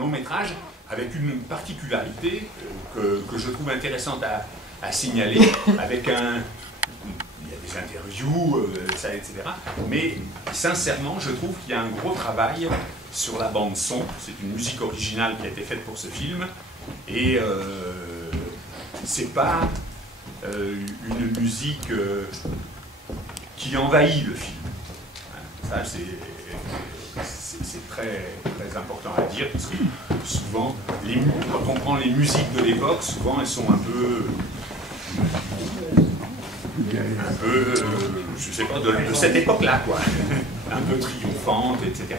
long métrage avec une particularité que je trouve intéressante à signaler, avec un... Il y a des interviews, etc. Mais sincèrement, je trouve qu'il y a un gros travail sur la bande son. C'est une musique originale qui a été faite pour ce film. Et c'est pas une musique qui envahit le film. Ça, c'est très, très important à dire, parce que souvent, quand on prend les musiques de l'époque, souvent elles sont un peu je sais pas, de cette époque-là, quoi. Un peu triomphante, etc.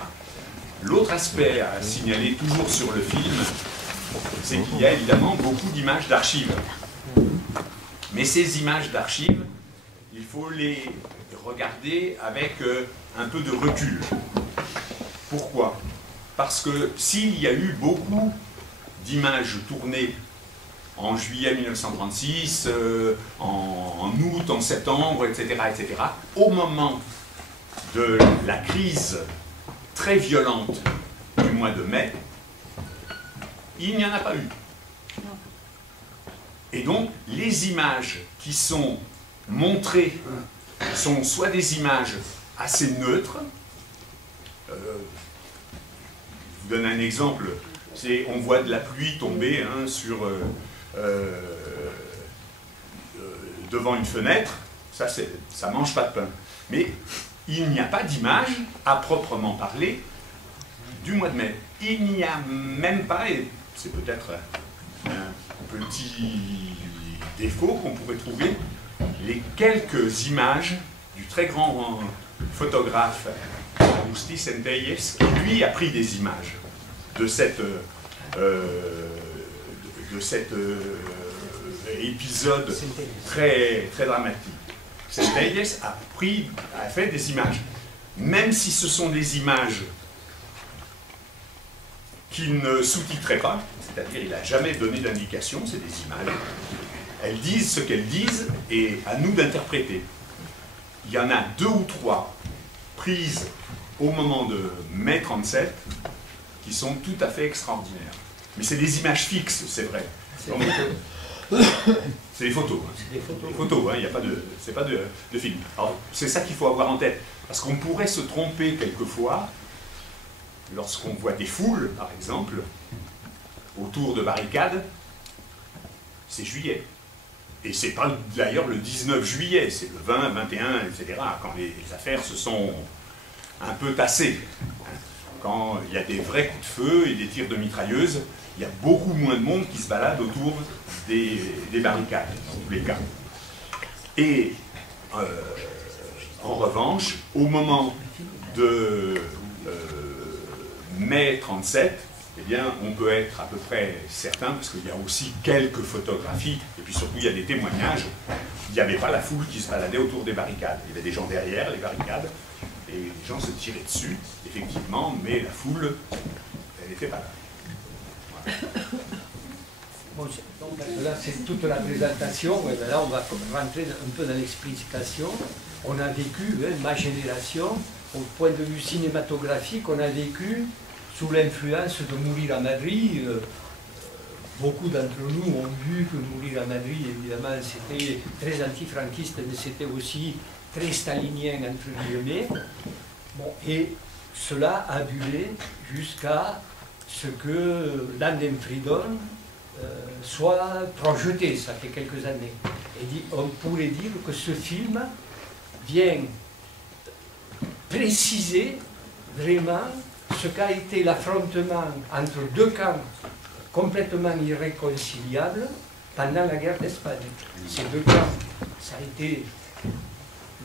L'autre aspect à signaler toujours sur le film, c'est qu'il y a évidemment beaucoup d'images d'archives. Mais ces images d'archives, il faut les regarder avec un peu de recul. Pourquoi? Parce que s'il y a eu beaucoup d'images tournées en juillet 1936, en août, en septembre, etc., au moment de la crise très violente du mois de mai, il n'y en a pas eu. Et donc, les images qui sont montrées sont soit des images assez neutres. Je vous donne un exemple. On voit de la pluie tomber devant une fenêtre. Ça mange pas de pain. Mais il n'y a pas d'image à proprement parler du mois de mai. Il n'y a même pas, et c'est peut-être un petit défaut qu'on pourrait trouver, les quelques images du très grand photographe Agustí Centelles, qui lui a pris des images de cet épisode très, très dramatique. Centelles a fait des images, même si ce sont des images qu'il ne sous-titrait pas, c'est-à-dire il n'a jamais donné d'indication, c'est des images. Elles disent ce qu'elles disent et à nous d'interpréter. Il y en a 2 ou 3 prises au moment de mai 37 qui sont tout à fait extraordinaires. Mais c'est des images fixes, c'est vrai. C'est des photos. C'est des photos, il n'y a pas de film. Alors c'est ça qu'il faut avoir en tête. Parce qu'on pourrait se tromper quelquefois lorsqu'on voit des foules, par exemple, autour de barricades, c'est juillet. Et c'est pas d'ailleurs le 19 juillet, c'est le 20, 21, etc., quand les affaires se sont un peu tassées. Quand il y a des vrais coups de feu et des tirs de mitrailleuses, il y a beaucoup moins de monde qui se balade autour des barricades, dans tous les cas. Et en revanche, au moment de mai 37, eh bien, on peut être à peu près certain, parce qu'il y a aussi quelques photographies, et puis surtout il y a des témoignages, il n'y avait pas la foule qui se baladait autour des barricades. Il y avait des gens derrière les barricades, et les gens se tiraient dessus, effectivement, mais la foule, elle n'était pas là. Voilà. Bon, donc là, c'est toute la présentation, et là, on va rentrer un peu dans l'explication. On a vécu, ma génération, au point de vue cinématographique, on a vécu sous l'influence de Mourir à Madrid. Beaucoup d'entre nous ont vu que Mourir à Madrid, évidemment, c'était très antifranquiste, mais c'était aussi très stalinien, entre guillemets. Bon, et cela a duré jusqu'à ce que Land and Freedom soit projeté, ça fait quelques années. Et on pourrait dire que ce film vient préciser vraiment ce qu'a été l'affrontement entre 2 camps complètement irréconciliables pendant la guerre d'Espagne. Ces 2 camps, ça a été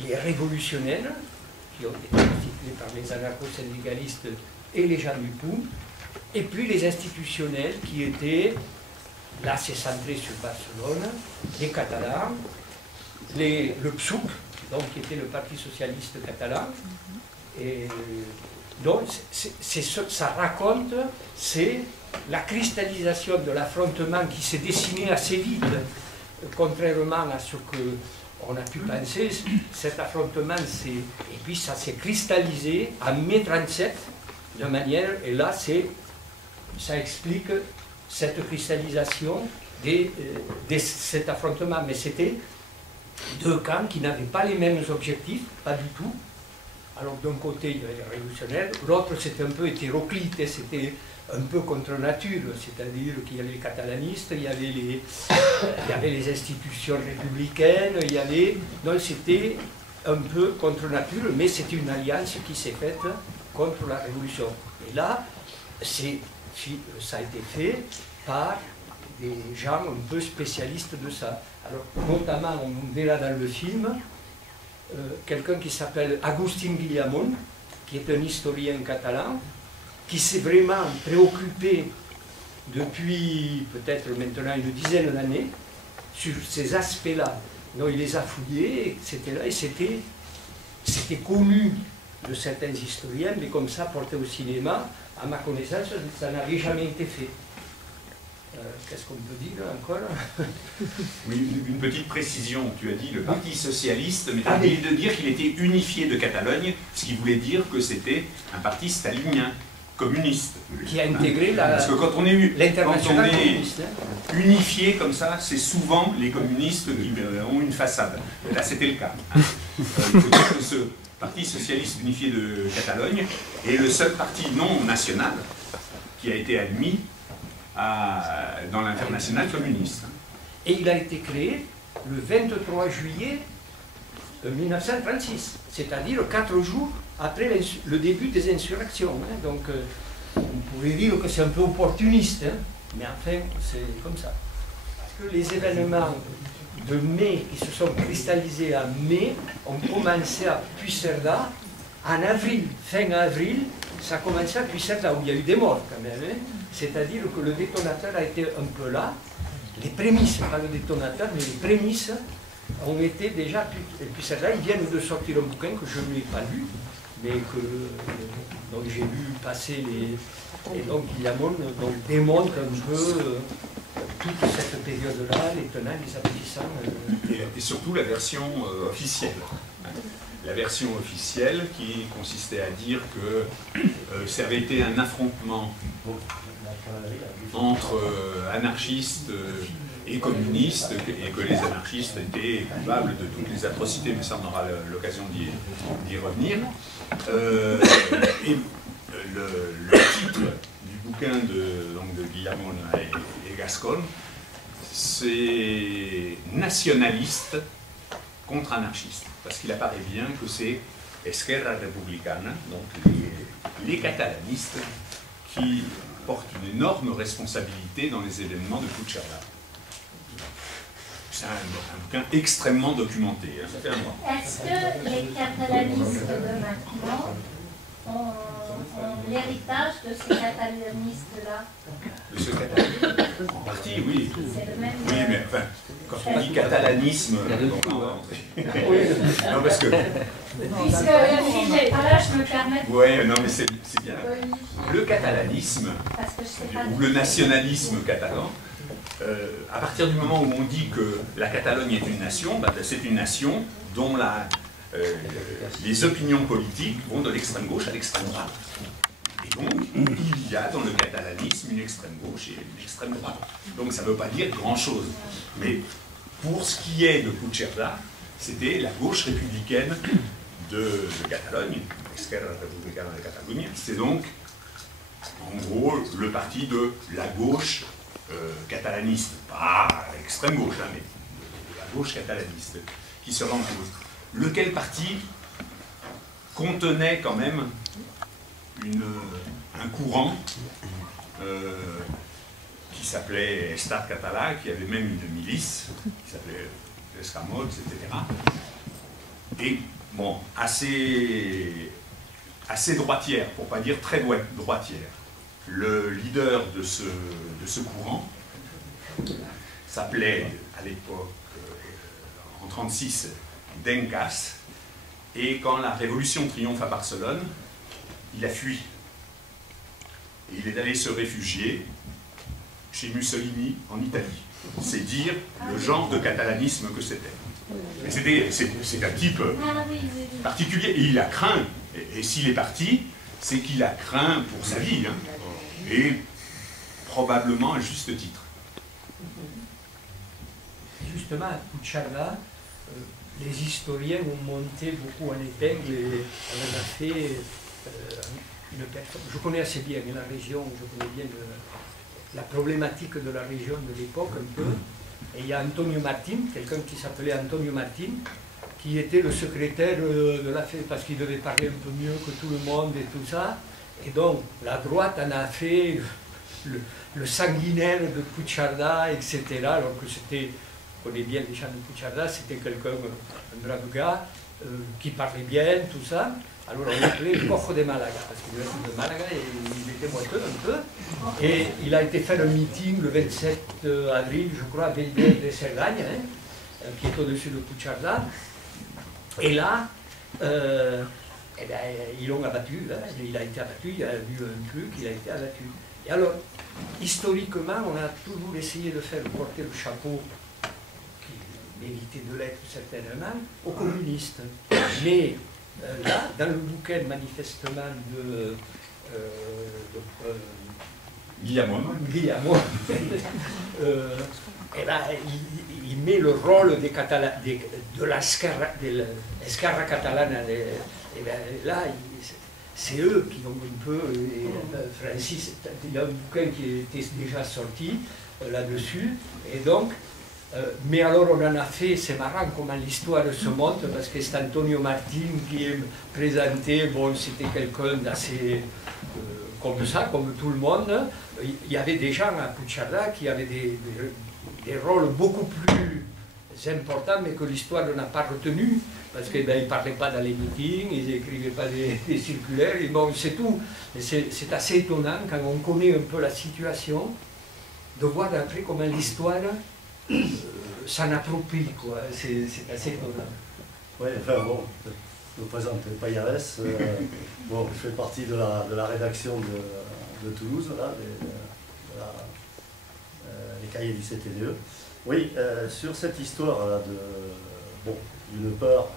les révolutionnaires, qui ont été constitués par les anarcho-syndicalistes et les gens du POUM, et puis les institutionnels qui étaient, là c'est centré sur Barcelone, les Catalans, le PSUC, donc qui était le Parti socialiste catalan, et donc ça raconte, c'est la cristallisation de l'affrontement qui s'est dessiné assez vite, contrairement à ce qu'on a pu penser. Cet affrontement, et puis ça s'est cristallisé en mai 37 de manière, et là c'est ça explique cette cristallisation de cet affrontement. Mais c'était deux camps qui n'avaient pas les mêmes objectifs, pas du tout. Alors d'un côté, il y avait les révolutionnaires, l'autre c'était un peu hétéroclite, c'était un peu contre nature, c'est-à-dire qu'il y avait les catalanistes, il y avait les institutions républicaines, donc c'était un peu contre nature, mais c'était une alliance qui s'est faite contre la révolution. Et là, ça a été fait par des gens un peu spécialistes de ça. Alors, notamment, on verra dans le film quelqu'un qui s'appelle Agustín Guillamón, qui est un historien catalan, qui s'est vraiment préoccupé depuis peut-être maintenant une dizaine d'années sur ces aspects-là. Donc il les a fouillés, etc. Et c'était connu de certains historiens, mais comme ça, porté au cinéma, à ma connaissance, ça n'avait jamais été fait. Qu'est-ce qu'on peut dire encore? Oui, une petite précision. Tu as dit le Parti socialiste, mais tu as oublié de dire qu'il était unifié de Catalogne, ce qui voulait dire que c'était un parti stalinien, communiste. Qui a intégré Parce que quand on est unifié comme ça, c'est souvent les communistes qui ont une façade. Et là, c'était le cas. Il faut dire que ce Parti socialiste unifié de Catalogne est le seul parti non national qui a été admis dans l'international communiste. Et il a été créé le 23 juillet 1936, c'est-à-dire 4 jours après le début des insurrections. Donc on pourrait dire que c'est un peu opportuniste, mais enfin c'est comme ça. Parce que les événements de mai qui se sont cristallisés en mai ont commencé à Puigcerdà en avril, fin avril. Ça a commencé à Puigcerdà où il y a eu des morts quand même. C'est-à-dire que le détonateur a été un peu là. Les prémices, pas le détonateur, mais les prémices ont été déjà. Et puis celles-là, ils viennent de sortir un bouquin que je ne l'ai pas lu, mais donc j'ai vu passer les. Et donc Guillamón démontre un peu toute cette période-là, les tenants, les aboutissants. Et surtout la version officielle. La version officielle qui consistait à dire que ça avait été un affrontement entre anarchistes et communistes, et que les anarchistes étaient coupables de toutes les atrocités, mais ça on aura l'occasion d'y revenir. Et le titre du bouquin de Guillamón et Gascon, c'est nationaliste contre anarchiste, parce qu'il apparaît bien que c'est Esquerra Republicana, donc les catalanistes, qui portent une énorme responsabilité dans les événements de Puigcerdà. C'est un bouquin extrêmement documenté. Hein, ça fait un mois. Est-ce que les catalanistes de maintenant ont l'héritage de ces catalanistes-là? De ce catalanisme? En partie, oui. C'est le même. Oui, mais enfin, quand on dit catalanisme, on va rentrer. Non, parce que. Puisque le film n'est pas là, je me permets. Oui, non, mais c'est bien. Le catalanisme, Parce que je sais pas. ou le nationalisme catalan, à partir du moment où on dit que la Catalogne est une nation, ben, c'est une nation dont les opinions politiques vont de l'extrême gauche à l'extrême droite. Et donc, il y a dans le catalanisme une extrême gauche et une extrême droite. Donc ça ne veut pas dire grand-chose. Mais pour ce qui est de Puigcerdà, c'était la gauche républicaine de Catalogne, Esquerra Republicana de Catalunya. C'est donc, en gros, le parti de la gauche catalaniste. Pas l'extrême gauche, hein, mais de la gauche catalaniste, qui se rend en cause. Lequel parti contenait quand même un courant qui s'appelait Estat Català, qui avait même une milice, qui s'appelait Escamots, etc. Et bon, assez droitière, pour ne pas dire très droitière. Le leader de ce courant s'appelait à l'époque, en 1936, Dencas, et quand la Révolution triomphe à Barcelone, il a fui. Et il est allé se réfugier chez Mussolini en Italie. C'est dire le genre de catalanisme que c'était. C'est un type particulier, et il a craint. Et s'il est parti, c'est qu'il a craint pour sa vie. Hein. Et probablement à juste titre. Justement, à Puigcerdà, les historiens ont monté beaucoup en épingle et on en a fait une personne. Je connais assez bien la région, je connais bien la problématique de la région de l'époque un peu. Et il y a Antonio Martin, quelqu'un qui s'appelait Antonio Martin, qui était le secrétaire de la fête parce qu'il devait parler un peu mieux que tout le monde et tout ça. Et donc la droite en a fait le sanguinaire de Puigcerdà, etc. Alors que c'était, on connaît bien les gens de Puigcerdà, c'était quelqu'un, un brave gars, qui parlait bien, tout ça. Alors on l'appelait Cojo de Malaga, parce qu'il venait de Malaga et il était boiteux un peu. Et il a été faire un meeting le 27 avril, je crois, à Bellver de Cerdagne, qui est au-dessus de Puigcerdà. Et là, eh bien, ils l'ont abattu, hein. Il a été abattu, il a eu un truc, il a été abattu. Et alors, historiquement, on a toujours essayé de faire porter le chapeau, qui méritait de l'être certainement, aux communistes. Mais là, dans le bouquin manifestement de Guillamon. Et là, il met le rôle de l'Esquerra catalana. Et bien, là, c'est eux qui ont un peu. Francis, il y a un bouquin qui était déjà sorti là-dessus. Et donc, mais alors on en a fait, c'est marrant comment l'histoire se monte, parce que c'est Antonio Martin qui est présenté, bon, c'était quelqu'un d'assez comme ça, comme tout le monde. Il y avait des gens à Puigcerdà qui avaient des rôles beaucoup plus importants, mais que l'histoire n'a pas retenu, parce qu'ils ne parlaient pas dans les meetings, ils n'écrivaient pas des circulaires, et bon, c'est tout. C'est assez étonnant, quand on connaît un peu la situation, de voir après comment l'histoire s'en approprie, quoi. C'est assez étonnant. Oui, enfin bon, je me présente Payares, bon, je fais partie de la rédaction de Toulouse, là, les cahiers du CTDE. Oui, sur cette histoire-là d'une peur,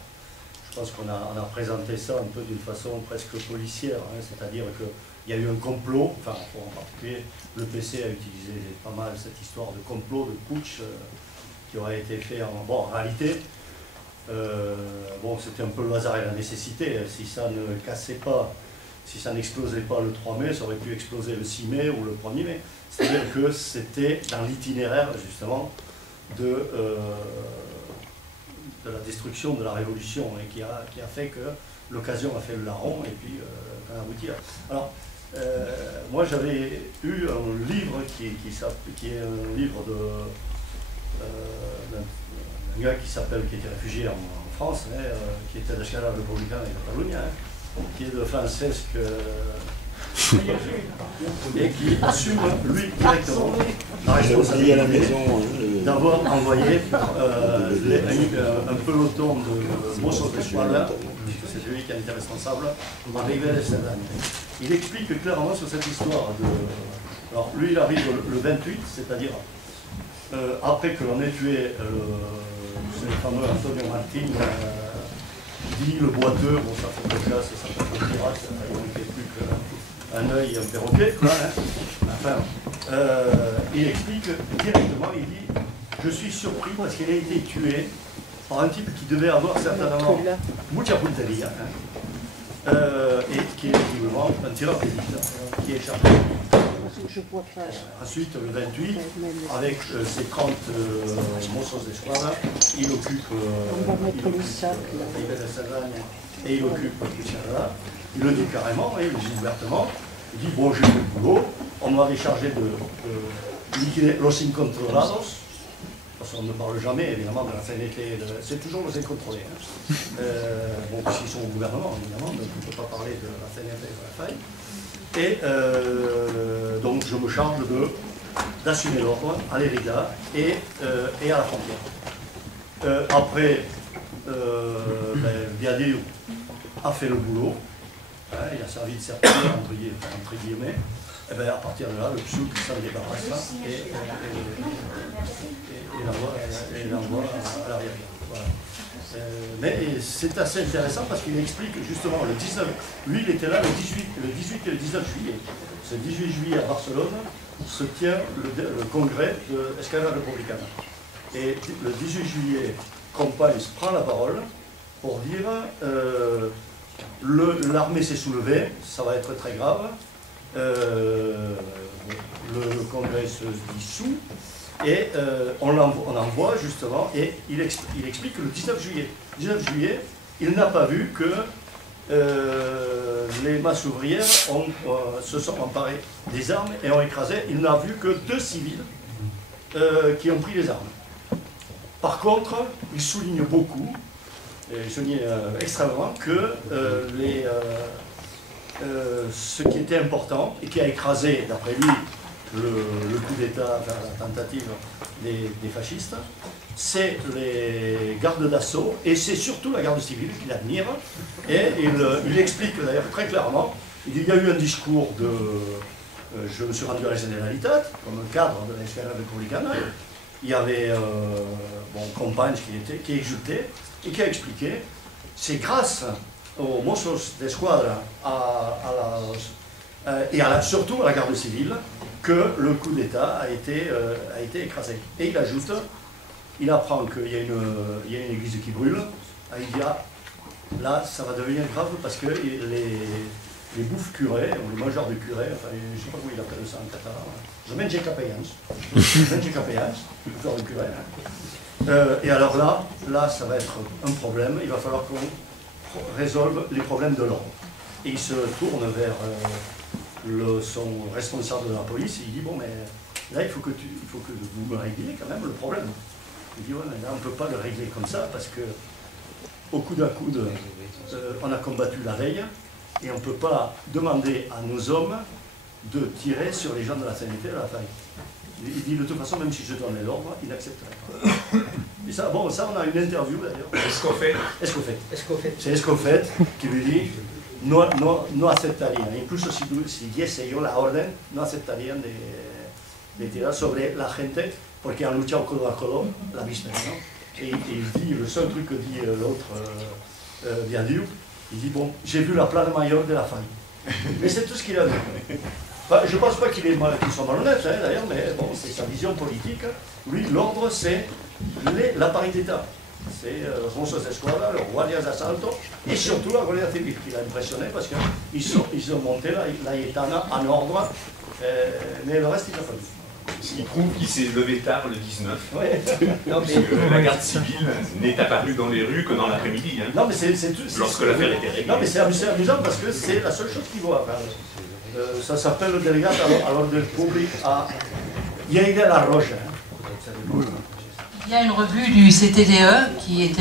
je pense qu'on a présenté ça un peu d'une façon presque policière, hein, c'est-à-dire qu'il y a eu un complot, enfin en particulier le PC a utilisé pas mal cette histoire de complot, de putsch qui aurait été fait en réalité. C'était un peu le hasard et la nécessité. Si ça ne cassait pas, si ça n'explosait pas le 3 mai, ça aurait pu exploser le 6 mai ou le 1er mai. C'est-à-dire que c'était dans l'itinéraire, justement, de la destruction de la Révolution, et qui a fait que l'occasion a fait le larron, et puis qu'on a abouti. Alors, moi j'avais eu un livre qui est un livre d'un gars qui était réfugié en France, hein, qui était d'Esquerra Republicana de Catalunya, hein, qui est de Francesc et qui assume lui directement la responsabilité d'avoir envoyé un peloton de Mossos d'Esquadra, c'est lui qui a été responsable, à Ribera de Cerdagne. Il explique clairement sur cette histoire de... Alors lui il arrive le 28, c'est-à-dire après que l'on ait tué le fameux Antonio Martin, dit le boiteux, bon ça fait de classe, ça fait un pirate, il ne fait plus qu'un œil et un perroquet, quoi, hein. Enfin, il explique directement, il dit « Je suis surpris parce qu'il a été tué par un type qui devait avoir certainement mucha punteria, hein, et qui est visiblement un tireur d'élite, qui est échappé. » Ensuite, le 28, avec ses 30 Mossos d'Esquadra, il occupe Ribera de Cerdagne et il occupe Puigcerdà. Il le dit carrément, il le dit ouvertement. Il dit, bon, j'ai fait le boulot, on m'avait chargé de liquider los incontrolados, parce qu'on ne parle jamais, évidemment, de la CNT, c'est toujours los incontrolés. Hein. Bon, parce qu'ils sont au gouvernement, évidemment, donc on ne peut pas parler de la CNT et de la FAI. Et donc je me charge d'assumer l'ordre à l'Érida et à la frontière. Après, Viadir a fait le boulot, hein, il a servi de serpent entre guillemets, et bien à partir de là, le psouk s'en débarrasse et l'envoie à l'arrière. Voilà. Mais c'est assez intéressant parce qu'il explique justement le 19, lui il était là le 18 et le 19 juillet. C'est le 18 juillet à Barcelone, se tient le congrès de l'Esquadra Republicana. Et le 18 juillet, Companys prend la parole pour dire l'armée s'est soulevée, ça va être très grave, le congrès se dissout, et on l'envoie justement, et il explique que le 19 juillet, il n'a pas vu que les masses ouvrières se sont emparées des armes et ont écrasé. Il n'a vu que 2 civils qui ont pris les armes. Par contre, il souligne beaucoup, et il souligne extrêmement, que ce qui était important et qui a écrasé, d'après lui, le coup d'État, enfin, la tentative des fascistes, c'est les gardes d'assaut et c'est surtout la garde civile qu'il admire. Et il explique d'ailleurs très clairement, il y a eu un discours de... je me suis rendu à la Generalitat, comme cadre de l'Esquadra Republicana. Il y avait Companys qui exultait et qui a expliqué, c'est grâce aux Mossos d'Esquadra et surtout à la garde civile que le coup d'État a été écrasé. Et il ajoute, il apprend qu'il y a une église qui brûle, il dit là ça va devenir grave parce que les bouffes curés, ou les mangeurs de curés, enfin je ne sais pas comment il appelle ça en catalan, je mange capellans, bouffeurs de curés. Et alors là ça va être un problème, il va falloir qu'on résolve les problèmes de l'ordre. Et il se tourne vers son responsable de la police et il dit bon mais là il faut que vous me régliez quand même le problème. Il dit ouais mais là on ne peut pas le régler comme ça parce que au coude à coude on a combattu la veille et on ne peut pas demander à nos hommes de tirer sur les gens de la sanité à la faille. Il dit de toute façon même si je donnais l'ordre il n'accepterait pas. Et ça, bon, ça on a une interview d'ailleurs. Escofet. C'est Escofet qui lui dit no aceptarían, incluso si diese yo la orden, no aceptarían de tirar sobre la gente porque han luchado codo a codo la víspera, ¿no? Et il dit, le seul truc que dit l'autre Viadur, il dit bon, j'ai vu la plane mayor de la faille. Mais c'est tout ce qu'il a dit. Enfin, je ne pense pas qu'il soit malhonnête d'ailleurs, mais bon, c'est sa vision politique. Lui, l'ordre, c'est l'appareil d'État. C'est los Mossos d'Esquadra, los guardias d'asalto et surtout la Guardia Civile qui l'a impressionné parce qu'ils ont monté la Yetana en ordre, mais le reste il n'a pas vu. Ce qui prouve qu'il s'est levé tard le 19, Ouais. parce que la garde civile n'est apparue dans les rues que dans l'après-midi, hein, Non, mais c'est lorsque l'affaire était réglée. Non, mais c'est amusant parce que c'est la seule chose qu'il voit. Ça s'appelle le délégat à l'ordre public à Lleida la Roja. Il y a une revue du CTDE qui est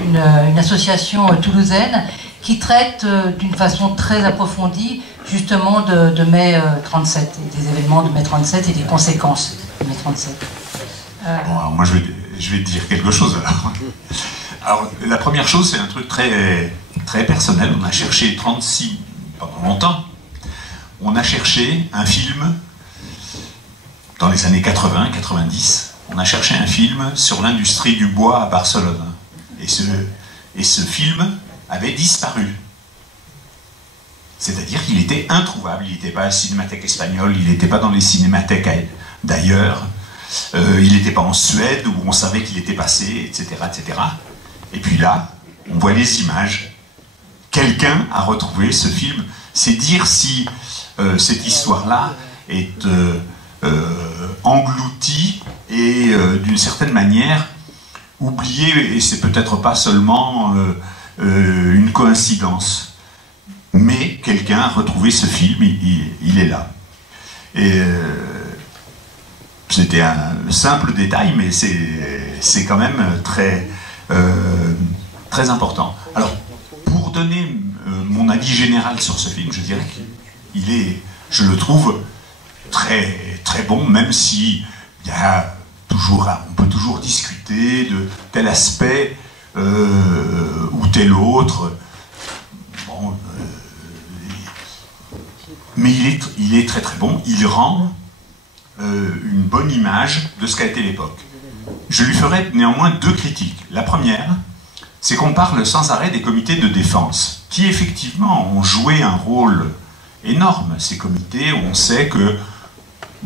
une association toulousaine qui traite d'une façon très approfondie justement de mai 37 et des événements de mai 37 et des conséquences de mai 37. Bon, alors moi je vais te dire quelque chose alors. Alors la première chose c'est un truc très, très personnel. On a cherché 36, pendant longtemps, on a cherché un film dans les années 80-90. On a cherché un film sur l'industrie du bois à Barcelone. Et ce film avait disparu. C'est-à-dire qu'il était introuvable. Il n'était pas à la Cinémathèque espagnole, il n'était pas dans les cinémathèques d'ailleurs. Il n'était pas en Suède où on savait qu'il était passé, etc., etc. Et puis là, on voit les images. Quelqu'un a retrouvé ce film. C'est dire si cette histoire-là est engloutie et d'une certaine manière oubliée, et c'est peut-être pas seulement une coïncidence, mais quelqu'un a retrouvé ce film, il est là. Et c'était un simple détail, mais c'est quand même très, très important. Alors, pour donner mon avis général sur ce film, je dirais qu'il est, je le trouve très, très bon, même si il y a toujours, on peut toujours discuter de tel aspect ou tel autre. Bon, mais il est très très bon. Il rend une bonne image de ce qu'a été l'époque. Je lui ferai néanmoins 2 critiques. La première, c'est qu'on parle sans arrêt des comités de défense, qui effectivement ont joué un rôle énorme. Ces comités, on sait que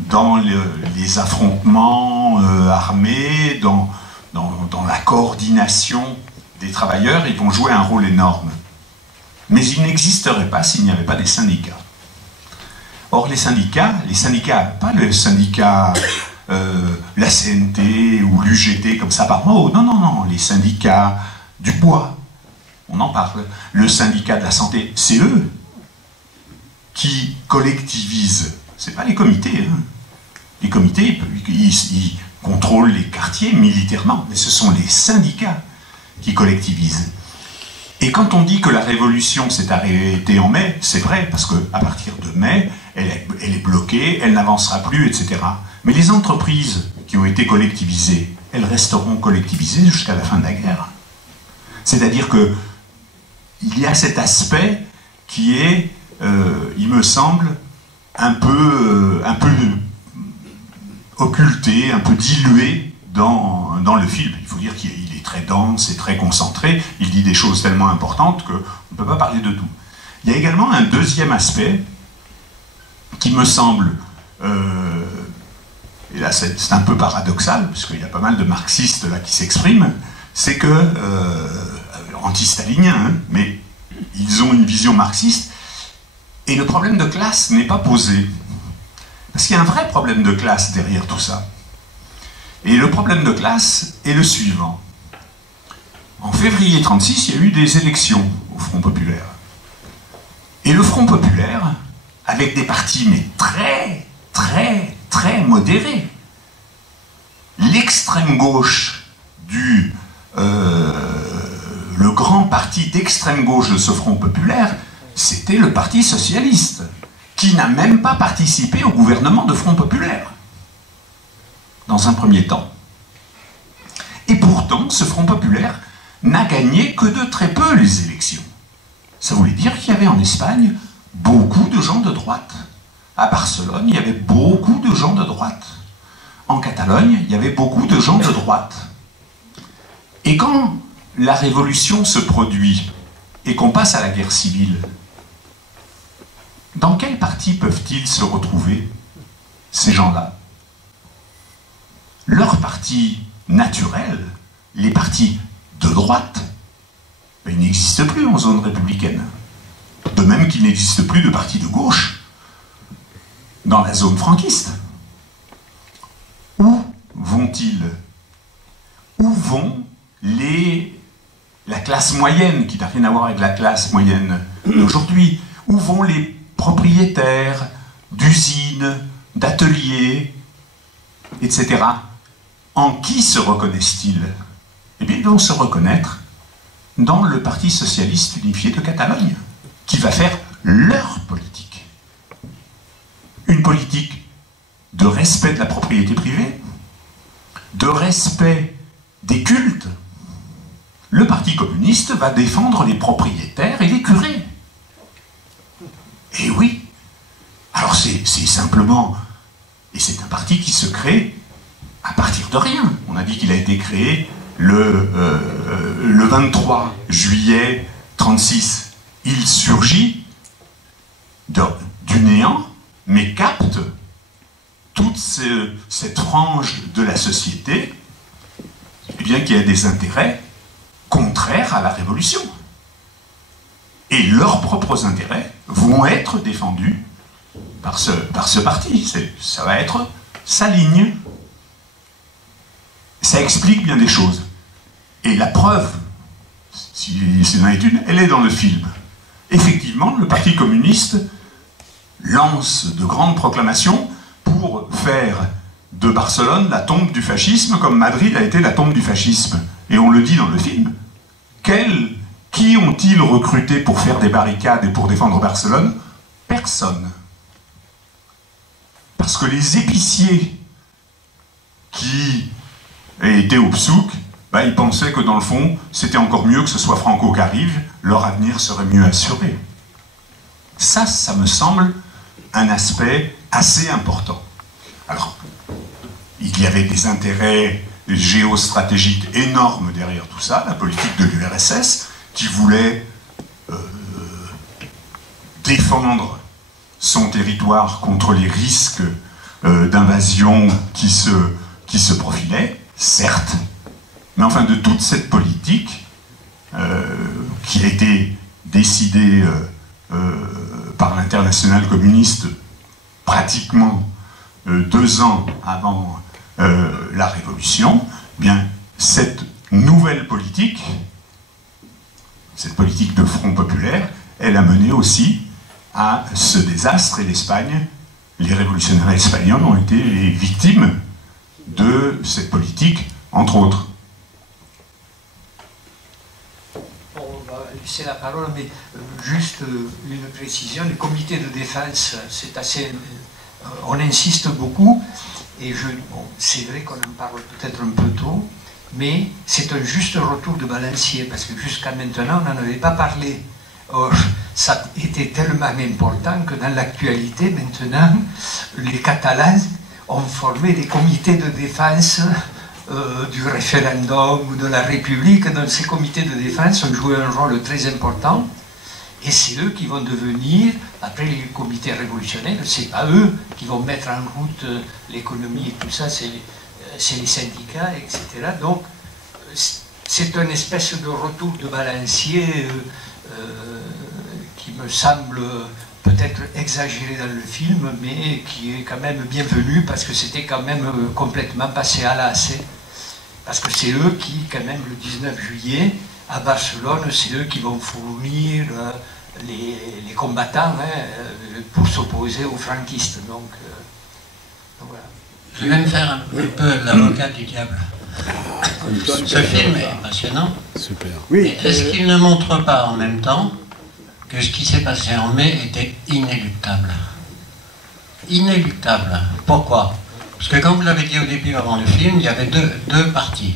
dans les affrontements armés, dans la coordination des travailleurs. Ils vont jouer un rôle énorme. Mais ils n'existeraient pas s'il n'y avait pas des syndicats. Or, les syndicats, pas le syndicat, la CNT ou l'UGT comme ça par mot, non, non, non, les syndicats du bois, on en parle, le syndicat de la santé, c'est eux qui collectivisent, c'est pas les comités, hein. Les comités, ils contrôlent les quartiers militairement, mais ce sont les syndicats qui collectivisent. Et quand on dit que la révolution s'est arrêtée en mai, c'est vrai, parce qu'à partir de mai, elle est bloquée, elle n'avancera plus, etc. Mais les entreprises qui ont été collectivisées, elles resteront collectivisées jusqu'à la fin de la guerre. C'est-à-dire que il y a cet aspect qui est, il me semble, un peu occulté, un peu dilué dans le film. Il faut dire qu'il est très dense et très concentré, il dit des choses tellement importantes qu'on ne peut pas parler de tout. Il y a également un deuxième aspect qui me semble, et là c'est un peu paradoxal, parce qu'il y a pas mal de marxistes là qui s'expriment, c'est que, anti-staliniens, hein, mais ils ont une vision marxiste, et le problème de classe n'est pas posé. Parce qu'il y a un vrai problème de classe derrière tout ça. Et le problème de classe est le suivant. En février 1936, il y a eu des élections au Front Populaire. Et le Front Populaire, avec des partis mais très, très, très modérés, l'extrême gauche le grand parti d'extrême gauche de ce Front Populaire, c'était le Parti Socialiste, qui n'a même pas participé au gouvernement de Front Populaire, dans un premier temps. Et pourtant, ce Front Populaire n'a gagné que de très peu les élections. Ça voulait dire qu'il y avait en Espagne beaucoup de gens de droite. À Barcelone, il y avait beaucoup de gens de droite. En Catalogne, il y avait beaucoup de gens de droite. Et quand la révolution se produit et qu'on passe à la guerre civile, dans quel parti peuvent-ils se retrouver, ces gens-là? Leur parti naturel, les partis de droite, ben, ils n'existent plus en zone républicaine. De même qu'il n'existe plus de parti de gauche dans la zone franquiste. Où vont-ils? Où vont la classe moyenne, qui n'a rien à voir avec la classe moyenne d'aujourd'hui? Où vont les propriétaires d'usines, d'ateliers, etc. En qui se reconnaissent-ils? Eh bien, ils vont se reconnaître dans le Parti Socialiste Unifié de Catalogne, qui va faire leur politique. Une politique de respect de la propriété privée, de respect des cultes. Le Parti communiste va défendre les propriétaires et les curés. Et oui, alors c'est simplement, et c'est un parti qui se crée à partir de rien. On a dit qu'il a été créé le 23 juillet 1936. Il surgit du néant, mais capte toute cette frange de la société, eh bien, qui a des intérêts contraires à la révolution. Et leurs propres intérêts vont être défendus par ce parti. Ça va être sa ligne. Ça explique bien des choses. Et la preuve, si c'en est une, elle est dans le film. Effectivement, le Parti communiste lance de grandes proclamations pour faire de Barcelone la tombe du fascisme, comme Madrid a été la tombe du fascisme. Et on le dit dans le film. Qui ont-ils recruté pour faire des barricades et pour défendre Barcelone? Personne. Parce que les épiciers qui étaient au psouk, ben, ils pensaient que dans le fond, c'était encore mieux que ce soit Franco qui arrive, leur avenir serait mieux assuré. Ça me semble un aspect assez important. Alors, il y avait des intérêts géostratégiques énormes derrière tout ça, la politique de l'URSS, qui voulait défendre son territoire contre les risques d'invasion qui se profilait, certes, mais enfin de toute cette politique qui a été décidée par l'internationale communiste pratiquement 2 ans avant la Révolution, eh bien, cette nouvelle politique, cette politique de front populaire, elle a mené aussi à ce désastre, et l'Espagne, les révolutionnaires espagnols ont été les victimes de cette politique, entre autres. On va laisser la parole, mais juste une précision, le comité de défense, c'est assez... on insiste beaucoup, et c'est vrai qu'on en parle peut-être un peu tôt, mais c'est un juste retour de balancier, parce que jusqu'à maintenant, on n'en avait pas parlé. Or, ça était tellement important que dans l'actualité, maintenant, les Catalans ont formé des comités de défense du référendum ou de la République. Dans ces comités de défense ont joué un rôle très important, et c'est eux qui vont devenir, après les comités révolutionnaires, c'est pas eux qui vont mettre en route l'économie et tout ça, c'est les syndicats, etc. Donc, c'est une espèce de retour de balancier qui me semble peut-être exagéré dans le film, mais qui est quand même bienvenu, parce que c'était quand même complètement passé à l'as. Parce que c'est eux qui, quand même, le 19 juillet, à Barcelone, c'est eux qui vont fournir les combattants pour s'opposer aux franquistes. Donc voilà. Je vais me faire un petit peu l'avocat du diable. Ce film est passionnant. Super. Oui. Est-ce qu'il ne montre pas en même temps que ce qui s'est passé en mai était inéluctable? Inéluctable. Pourquoi? Parce que comme vous l'avez dit au début avant le film, il y avait deux partis.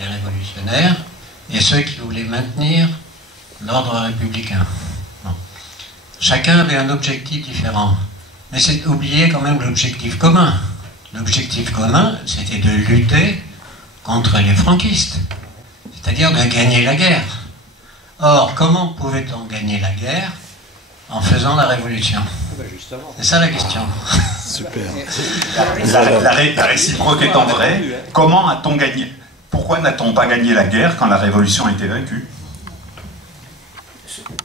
Les révolutionnaires et ceux qui voulaient maintenir l'ordre républicain. Bon. Chacun avait un objectif différent. Mais c'est oublier quand même l'objectif commun. L'objectif commun, c'était de lutter contre les franquistes, c'est-à-dire de gagner la guerre. Or, comment pouvait-on gagner la guerre en faisant la révolution? C'est ça la question. Super. La réciproque étant vraie, comment a-t-on gagné? Pourquoi n'a-t-on pas gagné la guerre quand la révolution a été vaincue?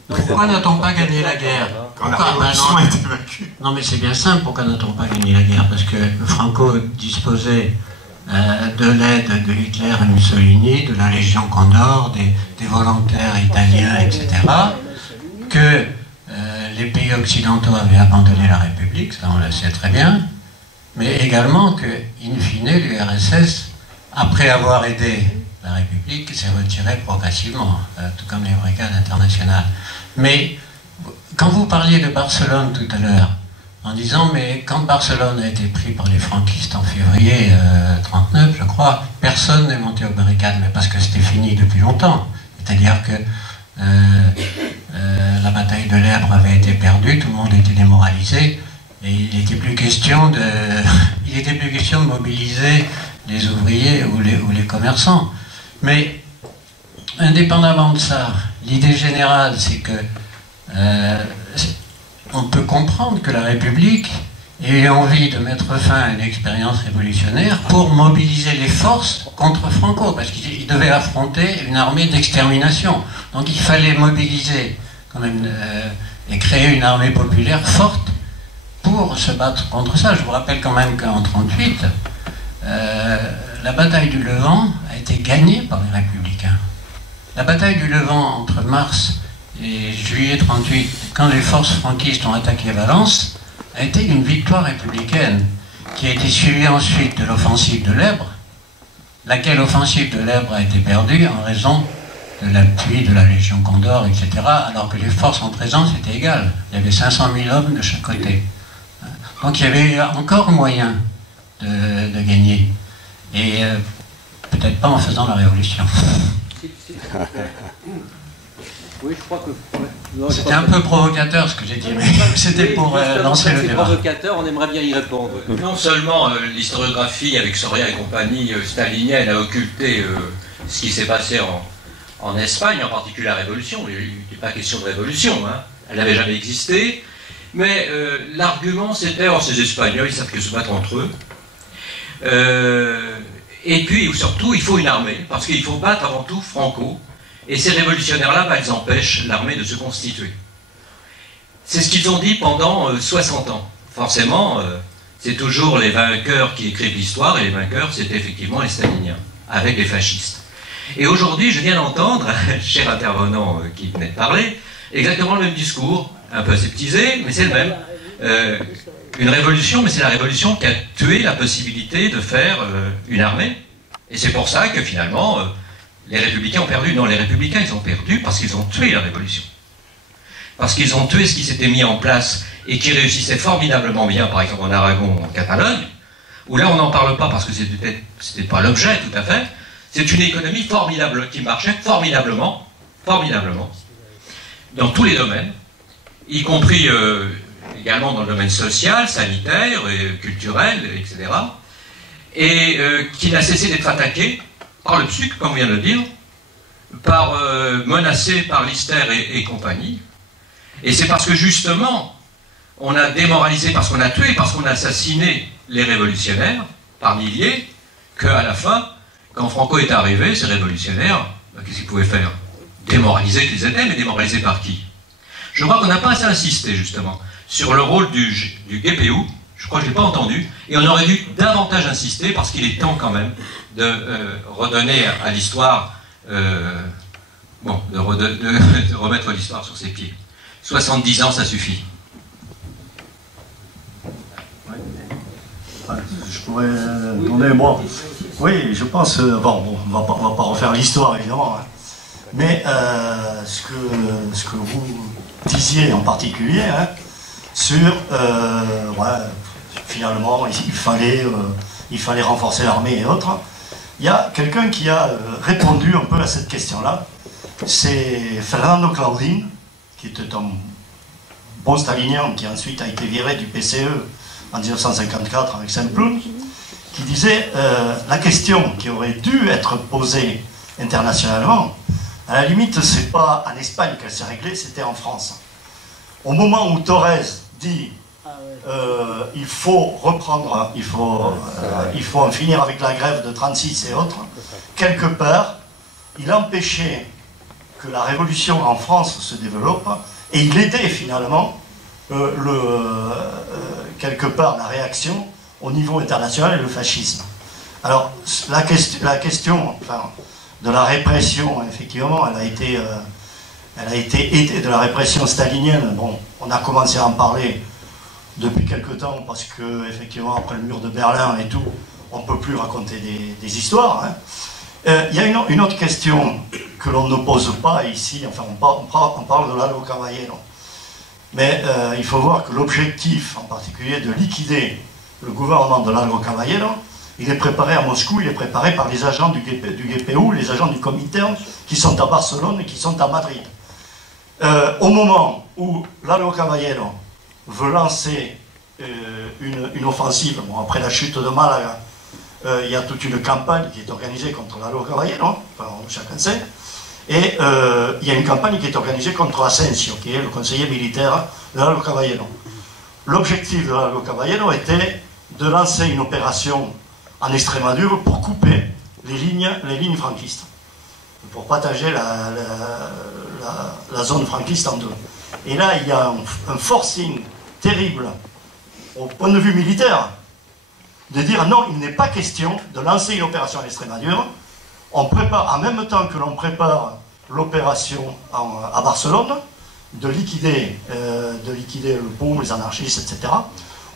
Pourquoi n'a-t-on pas gagné la guerre? Quand la révolution a été vaincue. Non, mais c'est bien simple, pourquoi n'a-t-on pas gagné la guerre? Parce que Franco disposait de l'aide de Hitler et Mussolini, de la Légion Condor, des volontaires italiens, etc., que les pays occidentaux avaient abandonné la République, ça on le sait très bien, mais également que, in fine, l'URSS, après avoir aidé la République, s'est retirée progressivement, tout comme les brigades internationales. Mais quand vous parliez de Barcelone tout à l'heure, en disant, mais quand Barcelone a été pris par les franquistes en février 1939, je crois, personne n'est monté aux barricades, mais parce que c'était fini depuis longtemps. C'est-à-dire que la bataille de l'Èbre avait été perdue, tout le monde était démoralisé, et il n'était plus question de mobiliser les ouvriers ou les commerçants. Mais, indépendamment de ça, l'idée générale, c'est que on peut comprendre que la République ait eu envie de mettre fin à une expérience révolutionnaire pour mobiliser les forces contre Franco, parce qu'il devait affronter une armée d'extermination. Donc il fallait mobiliser quand même et créer une armée populaire forte pour se battre contre ça. Je vous rappelle quand même qu'en 1938, la bataille du Levant a été gagnée par les Républicains. La bataille du Levant entre mars et juillet 1938, quand les forces franquistes ont attaqué Valence, a été une victoire républicaine qui a été suivie ensuite de l'offensive de l'Èbre, laquelle offensive de l'Èbre a été perdue en raison de l'appui de la Légion Condor, etc., alors que les forces en présence étaient égales. Il y avait 500 000 hommes de chaque côté. Donc il y avait encore moyen de gagner. Et peut-être pas en faisant la révolution. Oui, je crois que... C'était un peu provocateur ce que j'ai dit, mais c'était pour lancer le débat. Provocateur, on aimerait bien y répondre. Non seulement l'historiographie avec Soria et compagnie stalinienne a occulté ce qui s'est passé en Espagne, en particulier la Révolution. Il n'était pas question de révolution, hein. Elle n'avait jamais existé. Mais l'argument c'était, oh, ces Espagnols, ils savent que se battre entre eux. Et puis surtout, il faut une armée, parce qu'il faut battre avant tout Franco. Et ces révolutionnaires-là, ils empêchent l'armée de se constituer. C'est ce qu'ils ont dit pendant 60 ans. Forcément, c'est toujours les vainqueurs qui écrivent l'histoire, et les vainqueurs, c'est effectivement les staliniens, avec les fascistes. Et aujourd'hui, je viens d'entendre, cher intervenant qui venait de parler, exactement le même discours, un peu aseptisé, mais c'est le même. Une révolution, mais c'est la révolution qui a tué la possibilité de faire une armée. Et c'est pour ça que finalement, les républicains ont perdu. Non, les républicains, ils ont perdu parce qu'ils ont tué la révolution. Parce qu'ils ont tué ce qui s'était mis en place et qui réussissait formidablement bien, par exemple en Aragon ou en Catalogne, où là on n'en parle pas parce que c'était pas l'objet tout à fait. C'est une économie formidable qui marchait formidablement, dans tous les domaines, y compris également dans le domaine social, sanitaire, et culturel, etc. Et qui n'a cessé d'être attaqué par le PSUC, comme on vient de le dire, menacé par Lister et compagnie. Et c'est parce que justement, on a démoralisé, parce qu'on a tué, parce qu'on a assassiné les révolutionnaires par milliers, qu'à la fin, quand Franco est arrivé, ces révolutionnaires, qu'est-ce qu'ils pouvaient faire? Démoraliser qu'ils étaient, mais démoralisés par qui? Je crois qu'on n'a pas assez insisté, justement, sur le rôle du GPU. Je crois que je ne l'ai pas entendu. Et on aurait dû davantage insister, parce qu'il est temps quand même de redonner à l'histoire, de remettre l'histoire sur ses pieds. 70 ans, ça suffit. Je pourrais donner, bon, oui, je pense, bon, on va pas refaire l'histoire évidemment, hein, mais ce que vous disiez en particulier, hein, sur, finalement, il fallait renforcer l'armée et autres, il y a quelqu'un qui a répondu un peu à cette question-là, c'est Fernando Claudin, qui était un bon stalinien, qui ensuite a été viré du PCE en 1954 avec Saint-Ploul, qui disait la question qui aurait dû être posée internationalement, à la limite, c'est pas en Espagne qu'elle s'est réglée, c'était en France. Au moment où Torres dit il faut reprendre, il faut en finir avec la grève de 36 et autres, quelque part, il empêchait que la révolution en France se développe, et il aidait finalement quelque part la réaction au niveau international et le fascisme. Alors la question enfin, de la répression, effectivement, elle a été aidée de la répression stalinienne. Bon, on a commencé à en parler depuis quelque temps parce que effectivement après le mur de Berlin et tout, on ne peut plus raconter des histoires. Hein. Il y a une autre question que l'on ne pose pas ici, enfin on parle de Lalo Caballero, mais il faut voir que l'objectif en particulier de liquider le gouvernement de Lalo Caballero, il est préparé à Moscou, il est préparé par les agents du GPU, les agents du Comintern qui sont à Barcelone et qui sont à Madrid. Au moment où Lalo Caballero veut lancer une offensive, bon, après la chute de Malaga, il y a toute une campagne qui est organisée contre Lalo Caballero, enfin, chacun sait, et il y a une campagne qui est organisée contre Asensio, qui est le conseiller militaire de Lalo Caballero. L'objectif de Lalo Caballero était de lancer une opération en Extrémadure pour couper les lignes franquistes, pour partager la zone franquiste en deux. Et là, il y a un forcing terrible au point de vue militaire, de dire non, il n'est pas question de lancer une opération en Extrémadure. On prépare, en même temps que l'on prépare l'opération à Barcelone, de liquider le POUM, les anarchistes, etc.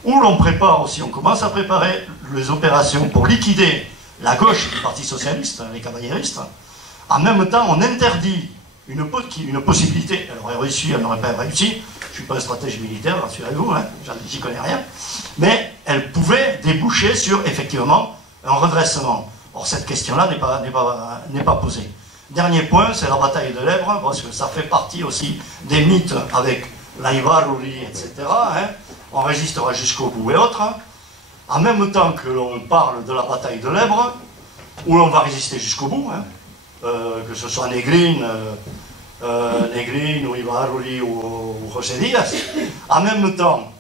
Où l'on prépare aussi, on commence à préparer les opérations pour liquider la gauche du Parti Socialiste, les caballéristes. En même temps, on interdit une possibilité, elle aurait réussi, elle n'aurait pas réussi, je ne suis pas un stratège militaire, rassurez-vous, hein, j'y connais rien, mais elle pouvait déboucher sur, effectivement, un redressement. Or, cette question-là n'est pas posée. Dernier point, c'est la bataille de l'Èbre, parce que ça fait partie aussi des mythes avec l'Aivaruri, etc. Hein. On résistera jusqu'au bout et autres. En même temps que l'on parle de la bataille de l'Èbre, où l'on va résister jusqu'au bout, hein, que ce soit Negrin, Negrin ou Ibarruri ou José Díaz. En même temps,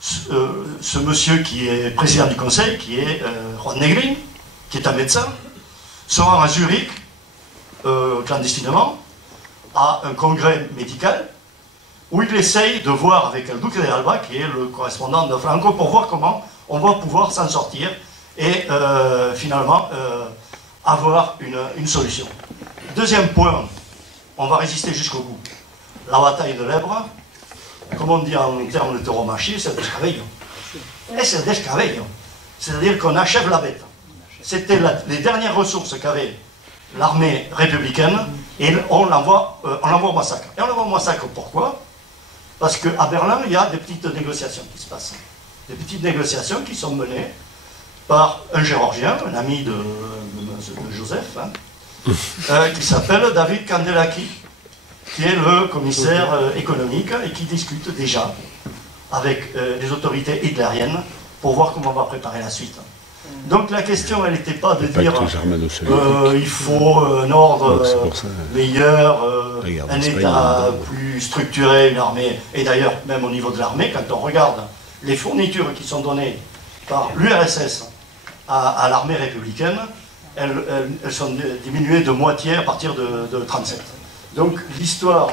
ce monsieur qui est président du conseil, qui est Juan Negrin, qui est un médecin, se rend à Zurich, clandestinement, à un congrès médical, où il essaye de voir avec el Duque de Alba, qui est le correspondant de Franco, pour voir comment on va pouvoir s'en sortir et finalement avoir une solution. Deuxième point, on va résister jusqu'au bout. La bataille de l'Èbre, comme on dit en termes de tauromachie, c'est descabello. Et c'est descabello. C'est-à-dire qu'on achève la bête. C'était les dernières ressources qu'avait l'armée républicaine et on l'envoie au massacre. Et on l'envoie au massacre pourquoi? Parce qu'à Berlin, il y a des petites négociations qui se passent. Des petites négociations qui sont menées par un Géorgien, un ami de Joseph, hein, qui s'appelle David Kandelaki, qui est le commissaire économique et qui discute déjà avec les autorités hitlériennes pour voir comment on va préparer la suite. Donc la question, elle n'était pas de dire il faut un ordre meilleur, un État plus structuré, une armée. Et d'ailleurs, même au niveau de l'armée, quand on regarde les fournitures qui sont données par l'URSS à l'armée républicaine, elles sont diminuées de moitié à partir de 1937. Donc l'histoire,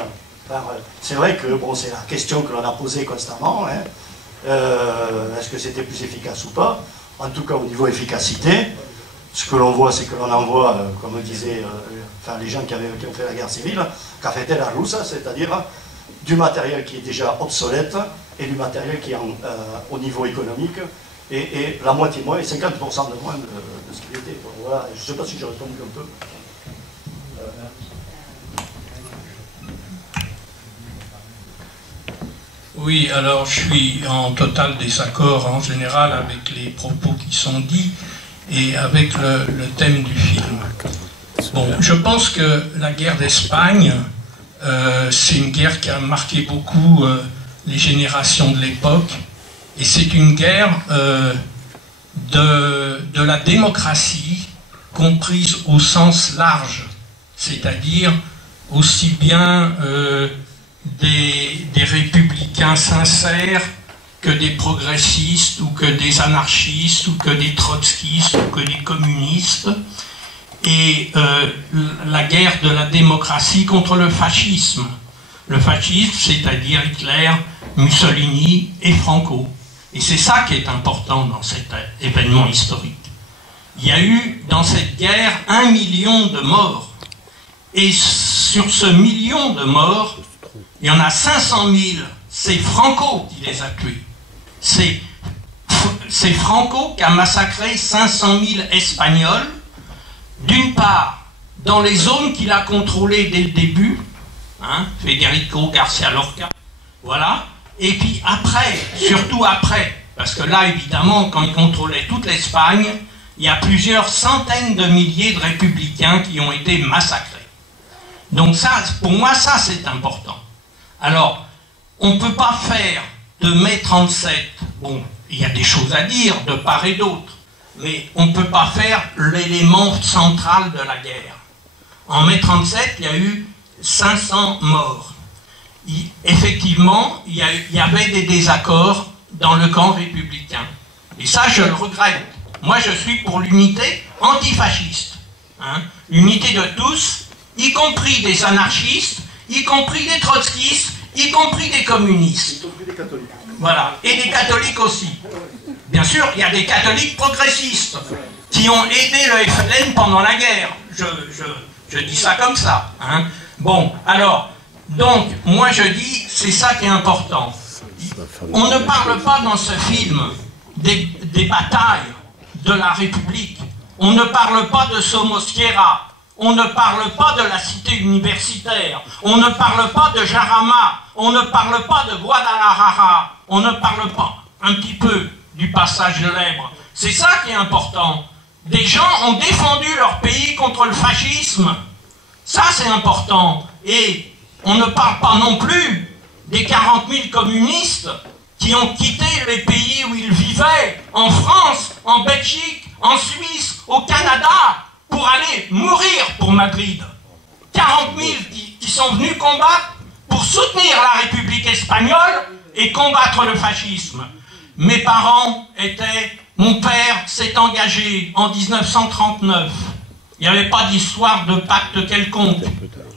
c'est vrai que bon, c'est la question que l'on a posée constamment, hein, est-ce que c'était plus efficace ou pas? En tout cas au niveau efficacité, ce que l'on voit, c'est que l'on envoie, comme disaient les gens qui ont fait la guerre civile, cafetera russa, c'est-à-dire du matériel qui est déjà obsolète et du matériel qui est au niveau économique, et la moitié moins, et 50% de moins de ce qu'il était. Voilà. Je ne sais pas si je retombe un peu. Oui, alors je suis en total désaccord en général avec les propos qui sont dits et avec le thème du film. Bon, je pense que la guerre d'Espagne, c'est une guerre qui a marqué beaucoup les générations de l'époque, et c'est une guerre de la démocratie comprise au sens large, c'est-à-dire aussi bien des républicains sincères que des progressistes ou que des anarchistes ou que des trotskistes ou que des communistes, et la guerre de la démocratie contre le fascisme. Le fascisme, c'est-à-dire Hitler, Mussolini et Franco. Et c'est ça qui est important dans cet événement historique. Il y a eu dans cette guerre 1 million de morts. Et sur ce million de morts, il y en a 500 000, c'est Franco qui les a tués. C'est Franco qui a massacré 500 000 Espagnols, d'une part, dans les zones qu'il a contrôlées dès le début, hein, Federico García Lorca, voilà, et puis après, surtout après, parce que là, évidemment, quand il contrôlait toute l'Espagne, il y a plusieurs centaines de milliers de républicains qui ont été massacrés. Donc ça, pour moi, ça c'est important. Alors, on ne peut pas faire de mai 37, bon, il y a des choses à dire de part et d'autre, mais on ne peut pas faire l'élément central de la guerre. En mai 37, il y a eu 500 morts. Effectivement, il y avait des désaccords dans le camp républicain. Et ça, je le regrette. Moi, je suis pour l'unité antifasciste. Hein, l'unité de tous, y compris des anarchistes, y compris des trotskistes, y compris des communistes. Y compris des catholiques. Voilà, et des catholiques aussi. Bien sûr, il y a des catholiques progressistes qui ont aidé le FLN pendant la guerre. Je dis ça comme ça. Hein. Bon, alors, donc, moi je dis, c'est ça qui est important. On ne parle pas dans ce film des batailles de la République. On ne parle pas de Somosierra. On ne parle pas de la cité universitaire. On ne parle pas de Jarama. On ne parle pas de Guadalajara. On ne parle pas un petit peu du passage de l'Èbre. C'est ça qui est important. Des gens ont défendu leur pays contre le fascisme. Ça, c'est important. Et on ne parle pas non plus des 40 000 communistes qui ont quitté les pays où ils vivaient, en France, en Belgique, en Suisse, au Canada, pour aller mourir pour Madrid. 40 000 qui sont venus combattre pour soutenir la République espagnole et combattre le fascisme. Mes parents étaient... Mon père s'est engagé en 1939. Il n'y avait pas d'histoire de pacte quelconque.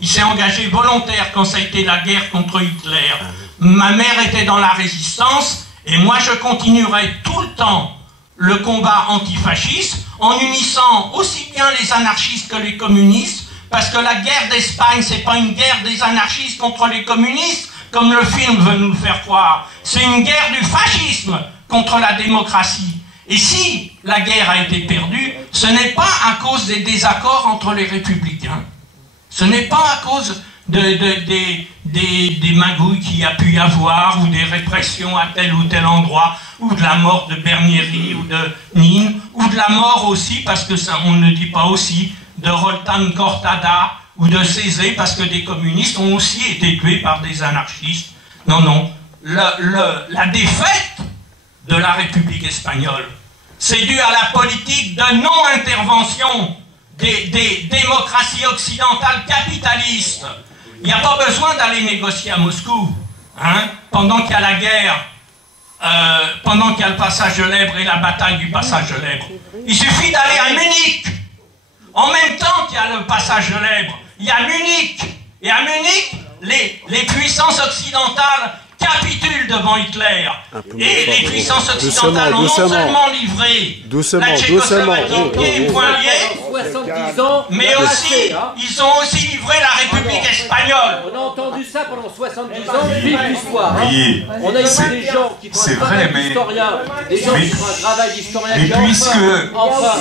Il s'est engagé volontaire quand ça a été la guerre contre Hitler. Ma mère était dans la résistance et moi je continuerai tout le temps le combat antifasciste en unissant aussi bien les anarchistes que les communistes, parce que la guerre d'Espagne, c'est pas une guerre des anarchistes contre les communistes, comme le film veut nous le faire croire. C'est une guerre du fascisme contre la démocratie. Et si la guerre a été perdue, ce n'est pas à cause des désaccords entre les républicains. Ce n'est pas à cause des magouilles qu'il y a pu y avoir, ou des répressions à tel ou tel endroit, ou de la mort de Bernieri ou de Nin, ou de la mort aussi, parce que ça on ne dit pas aussi, de Roltan Cortada ou de Cézé, parce que des communistes ont aussi été tués par des anarchistes. Non, non. La défaite de la République espagnole, c'est dû à la politique de non-intervention des démocraties occidentales capitalistes. Il n'y a pas besoin d'aller négocier à Moscou, hein, pendant qu'il y a la guerre, pendant qu'il y a le passage de l'Èbre et la bataille du passage de l'Èbre. Il suffit d'aller à Munich. En même temps qu'il y a le passage de l'Èbre, il y a Munich. Et à Munich, les puissances occidentales capitulent devant Hitler. Et les puissances occidentales ont non seulement livré la Tchécoslovaquie pieds et poings liés, 70 ans, mais aussi, ils ont aussi livré la République espagnole. On a entendu ça pendant 70 ans, vive l'histoire. Oui, On a eu des gens qui font un travail d'historien, des gens qui font un travail d'historien qui enfin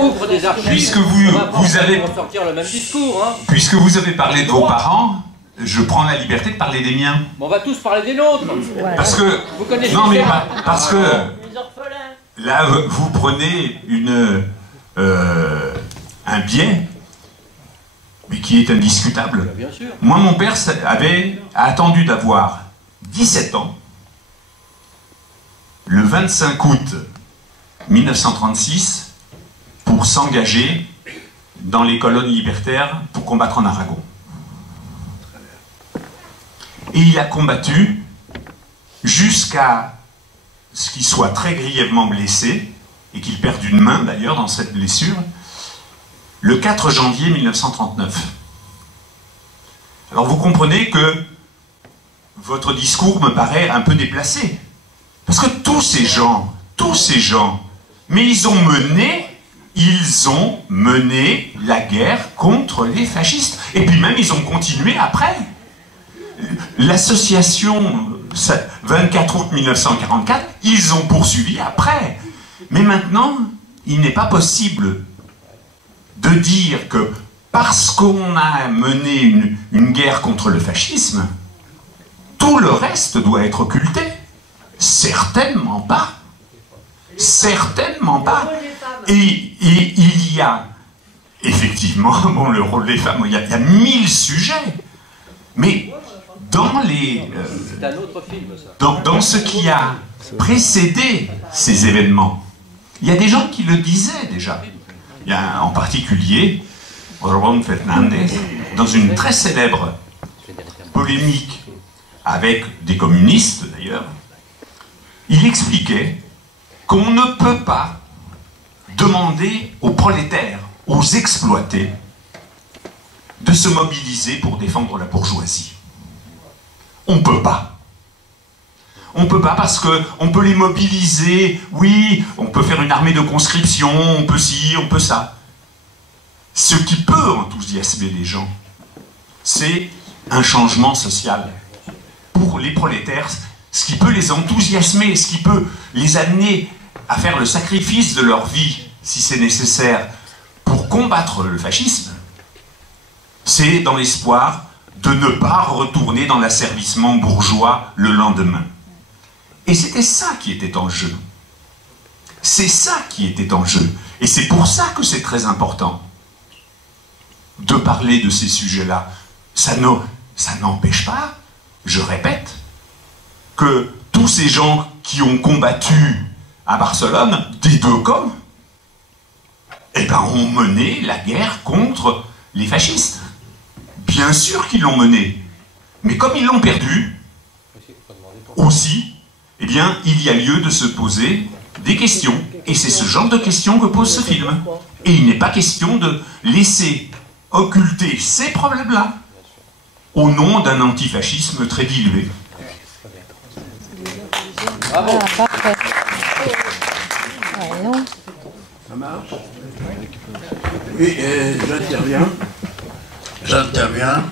ouvrent des archives. Puisque vous avez sortir le même discours, hein. Puisque vous avez parlé de vos parents, je prends la liberté de parler des miens. Bon, on va tous parler des nôtres. Parce que... Vous connaissez non, mais ça parce que... Là, vous prenez un biais, mais qui est indiscutable. Bien sûr. Moi, mon père a attendu d'avoir 17 ans, le 25 août 1936, pour s'engager dans les colonnes libertaires pour combattre en Aragon. Et il a combattu jusqu'à ce qu'il soit très grièvement blessé, et qu'il perde une main d'ailleurs dans cette blessure, le 4 janvier 1939. Alors vous comprenez que votre discours me paraît un peu déplacé. Parce que tous ces gens, mais ils ont mené la guerre contre les fascistes. Et puis même ils ont continué après. L'association 24 août 1944, ils ont poursuivi après. Mais maintenant, il n'est pas possible de dire que parce qu'on a mené une guerre contre le fascisme, tout le reste doit être occulté. Certainement pas. Certainement pas. Et il y a effectivement, bon, le rôle des femmes, il y a 1000 sujets. Mais dans c'est un autre film, ça. Dans ce qui a précédé ces événements, il y a des gens qui le disaient déjà. Il y a en particulier Ramón Fernández, dans une très célèbre polémique avec des communistes d'ailleurs, il expliquait qu'on ne peut pas demander aux prolétaires, aux exploités, de se mobiliser pour défendre la bourgeoisie. On ne peut pas. On ne peut pas parce qu'on peut les mobiliser, oui, on peut faire une armée de conscription, on peut ci, on peut ça. Ce qui peut enthousiasmer les gens, c'est un changement social. Pour les prolétaires, ce qui peut les enthousiasmer, ce qui peut les amener à faire le sacrifice de leur vie, si c'est nécessaire, pour combattre le fascisme, c'est dans l'espoir de ne pas retourner dans l'asservissement bourgeois le lendemain. Et c'était ça qui était en jeu. C'est ça qui était en jeu. Et c'est pour ça que c'est très important de parler de ces sujets-là. Ça n'empêche pas, je répète, que tous ces gens qui ont combattu à Barcelone, des deux camps, eh ben, ont mené la guerre contre les fascistes. Bien sûr qu'ils l'ont mené. Mais comme ils l'ont perdu, aussi, eh bien, il y a lieu de se poser des questions. Et c'est ce genre de questions que pose ce film. Et il n'est pas question de laisser occulter ces problèmes-là au nom d'un antifascisme très dilué. Bravo. Parfait. Ouais, non. Ça marche? Oui, j'interviens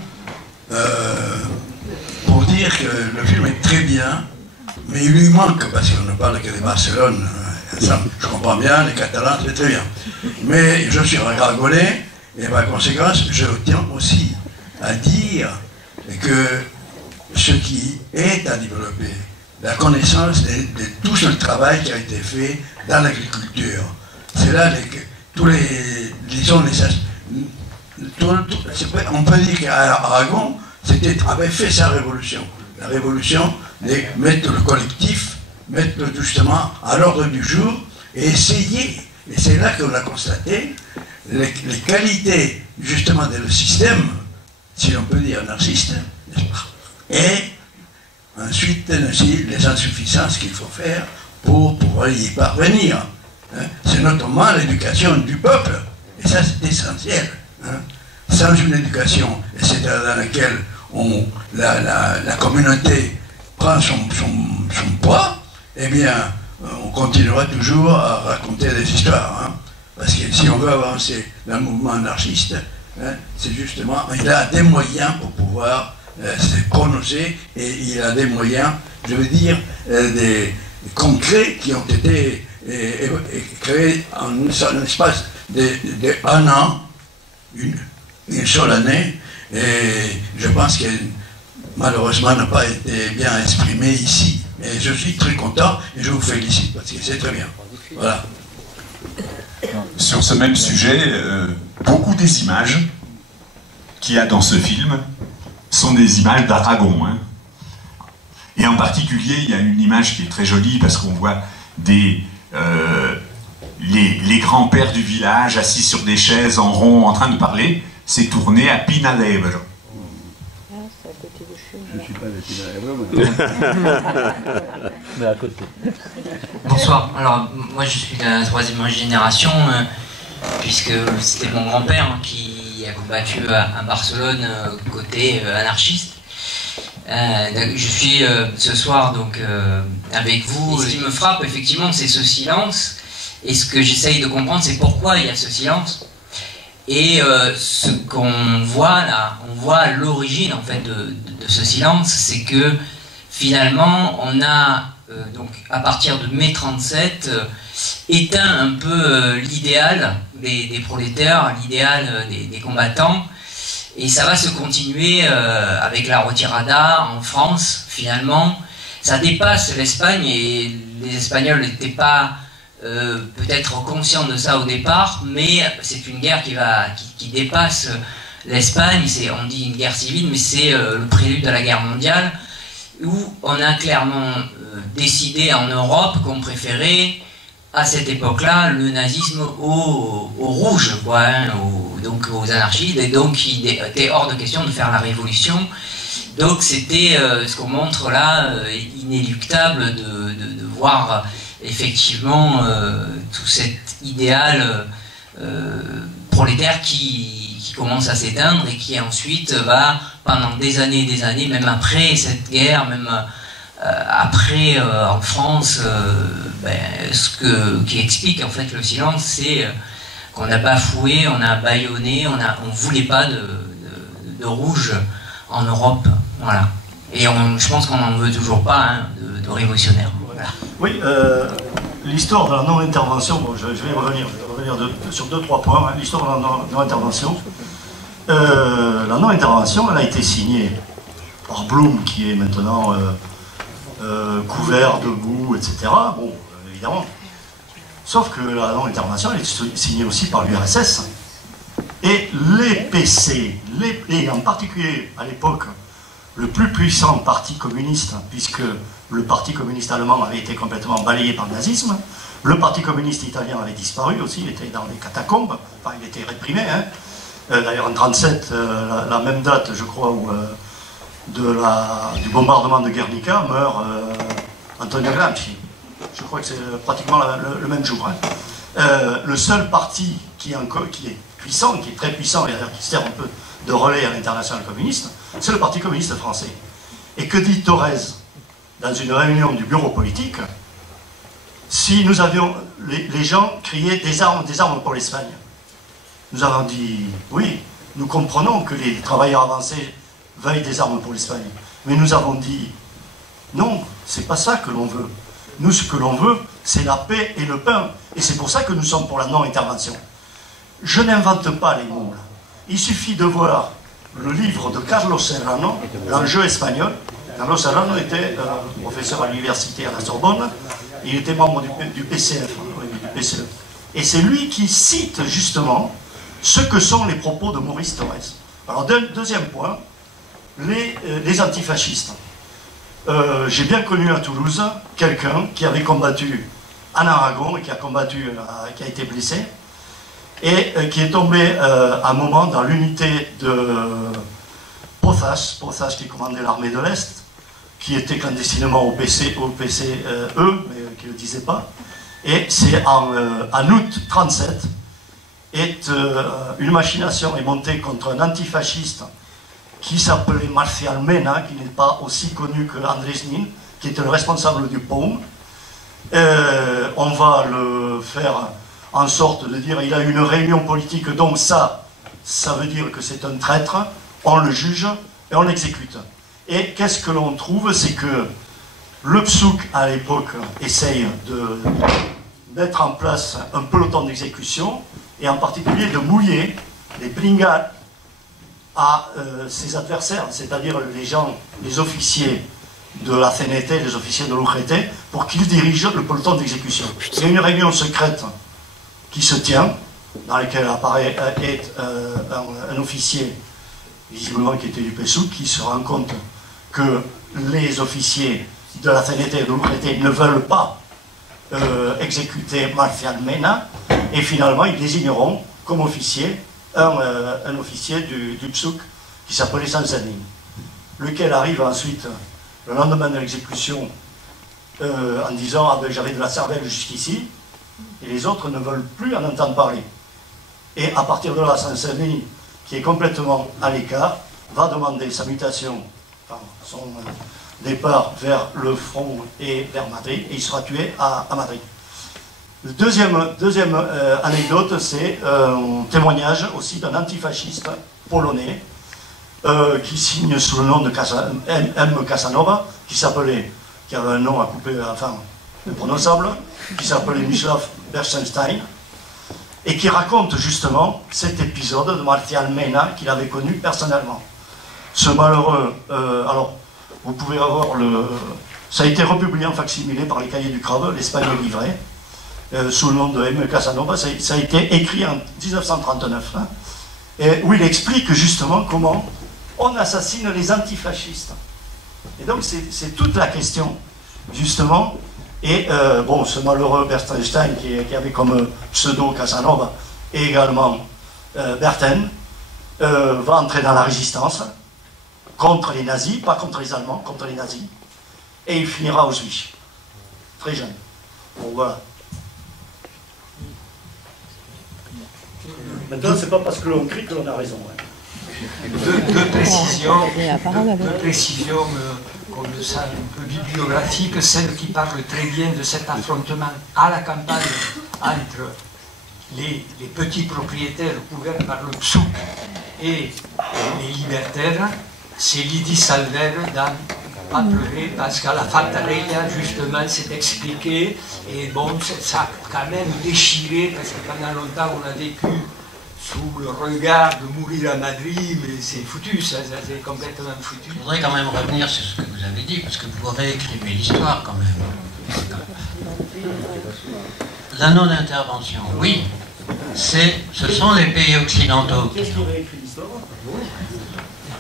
pour dire que le film est très bien, mais il lui manque, parce qu'on ne parle que de Barcelone, ça, je comprends bien, les Catalans, c'est très bien. Mais je suis ragargolé, et par conséquent, je tiens aussi à dire que ce qui est à développer, la connaissance de tout ce travail qui a été fait dans l'agriculture. C'est là tous les disons, on peut dire qu'Aragon avait fait sa révolution. La révolution de mettre le collectif, mettre justement à l'ordre du jour et essayer. Et c'est là qu'on a constaté les qualités justement de le système, si l'on peut dire anarchiste, n'est-ce pas? Et ensuite aussi les insuffisances qu'il faut faire pour pouvoir y parvenir. Hein. C'est notamment l'éducation du peuple. Et ça, c'est essentiel. Hein. Sans une éducation, etc., dans laquelle la communauté prend son poids, eh bien, on continuera toujours à raconter des histoires. Hein. Parce que si on veut avancer dans le mouvement anarchiste, hein, c'est justement, il a des moyens pour pouvoir se prononcer, et il a des moyens, je veux dire, des concrets qui ont été créés en un espace d'un an, une seule année, et je pense que malheureusement n'a pas été bien exprimé ici. Et je suis très content et je vous félicite parce que c'est très bien. Voilà. Sur ce même sujet, beaucoup des images qu'il y a dans ce film sont des images d'Aragon. Hein. Et en particulier, il y a une image qui est très jolie parce qu'on voit les grands-pères du village assis sur des chaises en rond en train de parler. C'est tourné à Pinalegre. Je ne suis pas de Pinalegre, mais à côté. Bonsoir. Alors, moi je suis de la 3e génération, puisque c'était mon grand-père qui a combattu à Barcelone côté anarchiste. Je suis ce soir donc avec vous. Ce qui me frappe effectivement, c'est ce silence. Et ce que j'essaye de comprendre, c'est pourquoi il y a ce silence. Et ce qu'on voit là, on voit l'origine en fait de ce silence, c'est que finalement on a donc à partir de mai 37 éteint un peu l'idéal des prolétaires, l'idéal des combattants, et ça va se continuer avec la retirada en France. Finalement, ça dépasse l'Espagne et les Espagnols n'étaient pas peut-être conscient de ça au départ, mais c'est une guerre qui dépasse l'Espagne. On dit une guerre civile, mais c'est le prélude à la guerre mondiale, où on a clairement décidé en Europe qu'on préférait à cette époque-là le nazisme aux rouges, quoi, hein, donc aux anarchistes, et donc il était hors de question de faire la révolution. Donc c'était ce qu'on montre là, inéluctable de voir effectivement tout cet idéal prolétaire qui commence à s'éteindre et qui ensuite va pendant des années, même après cette guerre, même après en France, qui explique en fait le silence, c'est qu'on a bafoué, on a bâillonné, on voulait pas de rouge en Europe, voilà. Et je pense qu'on n'en veut toujours pas, hein, de révolutionnaire. Voilà. Oui, l'histoire de la non-intervention, bon, je vais revenir sur 2-3 points. Hein, l'histoire de la non-intervention. La non-intervention, elle a été signée par Blum, qui est maintenant couvert de boue, etc. Bon, évidemment. Sauf que la non-intervention, elle est signée aussi par l'URSS. Et les PC, et en particulier à l'époque, le plus puissant parti communiste, puisque le parti communiste allemand avait été complètement balayé par le nazisme, le parti communiste italien avait disparu aussi, il était dans les catacombes, enfin il était réprimé, hein. d'ailleurs en 1937, la même date, je crois, où, du bombardement de Guernica, meurt Antonio Gramsci. Je crois que c'est pratiquement le même jour. Hein. Le seul parti qui est puissant, qui est très puissant, et qui sert un peu de relais à l'international communiste, c'est le Parti communiste français. Et que dit Thorez dans une réunion du bureau politique? Si nous avions, les gens criaient des armes pour l'Espagne. Nous avons dit, oui, nous comprenons que les travailleurs avancés veuillent des armes pour l'Espagne. Mais nous avons dit, non, c'est pas ça que l'on veut. Nous, ce que l'on veut, c'est la paix et le pain. Et c'est pour ça que nous sommes pour la non-intervention. Je n'invente pas les mots, là. Il suffit de voir le livre de Carlos Serrano, L'enjeu espagnol. Carlos Serrano était professeur à l'université à la Sorbonne. Il était membre du PCF, du PCE. Et c'est lui qui cite justement ce que sont les propos de Maurice Thorez. Alors, deuxième point, les antifascistes. J'ai bien connu à Toulouse quelqu'un qui avait combattu en Aragon et qui a été blessé et qui est tombé à un moment dans l'unité de Pozas qui commandait l'armée de l'Est, qui était clandestinement au PCE, mais qui ne le disait pas. Et c'est en août 1937, une machination est montée contre un antifasciste qui s'appelait Marcial Mena, qui n'est pas aussi connu que Andrés Nin, qui était le responsable du POUM. On va le faire en sorte de dire il a eu une réunion politique, donc ça veut dire que c'est un traître, on le juge et on l'exécute. Et qu'est-ce que l'on trouve? C'est que le PSUC, à l'époque, essaye de mettre en place un peloton d'exécution, et en particulier de mouiller les bringas à ses adversaires, c'est-à-dire les officiers de la CNT, les officiers de l'UGT, pour qu'ils dirigent le peloton d'exécution. Il y a une réunion secrète qui se tient, dans laquelle apparaît un officier, visiblement qui était du PSUC, qui se rend compte que les officiers de la CNT et de l'UGT ne veulent pas exécuter Marcial Mena, et finalement ils désigneront comme officier un officier du PSUC qui s'appelait Sansanin, lequel arrive ensuite le lendemain de l'exécution en disant ah ben, j'avais de la cervelle jusqu'ici, et les autres ne veulent plus en entendre parler. Et à partir de là, Sansanin, qui est complètement à l'écart, va demander sa mutation, enfin, son départ vers le front et vers Madrid, et il sera tué à Madrid. Deuxième anecdote, c'est un témoignage aussi d'un antifasciste polonais qui signe sous le nom de M. Casanova, qui avait un nom à couper, enfin, imprononçable, qui s'appelait Mislav Bersenstein, et qui raconte justement cet épisode de Marcial Mena qu'il avait connu personnellement. Ce malheureux, alors, vous pouvez avoir ça a été republié en facsimilé par les Cahiers du Crabe, l'Espagne livrée, sous le nom de M. Casanova. Ça a été écrit en 1939, hein, et où il explique justement comment on assassine les antifascistes. Et donc c'est toute la question, justement. Et bon, ce malheureux Bersenstein qui avait comme pseudo Casanova et également Berten va entrer dans la résistance contre les nazis, pas contre les Allemands, contre les nazis, et il finira à Auschwitz, très jeune. Bon, voilà. Maintenant, c'est pas parce que l'on crie que l'on a raison. Hein. Deux précisions comme ça, un peu bibliographiques, celle qui parle très bien de cet affrontement à la campagne entre les petits propriétaires couverts par le PSUC et les libertaires. C'est Lydie Salver dans Pas pleurer, parce qu'à la Fantareia, justement, c'est expliqué, et bon, ça a quand même déchiré, parce que pendant longtemps, on a vécu sous le regard de mourir à Madrid, mais c'est foutu, ça c'est complètement foutu. Je voudrais quand même revenir sur ce que vous avez dit, parce que vous réécrivez l'histoire quand même. La non-intervention, oui, ce sont les pays occidentaux. Qu'est-ce qui réécrit l'histoire ?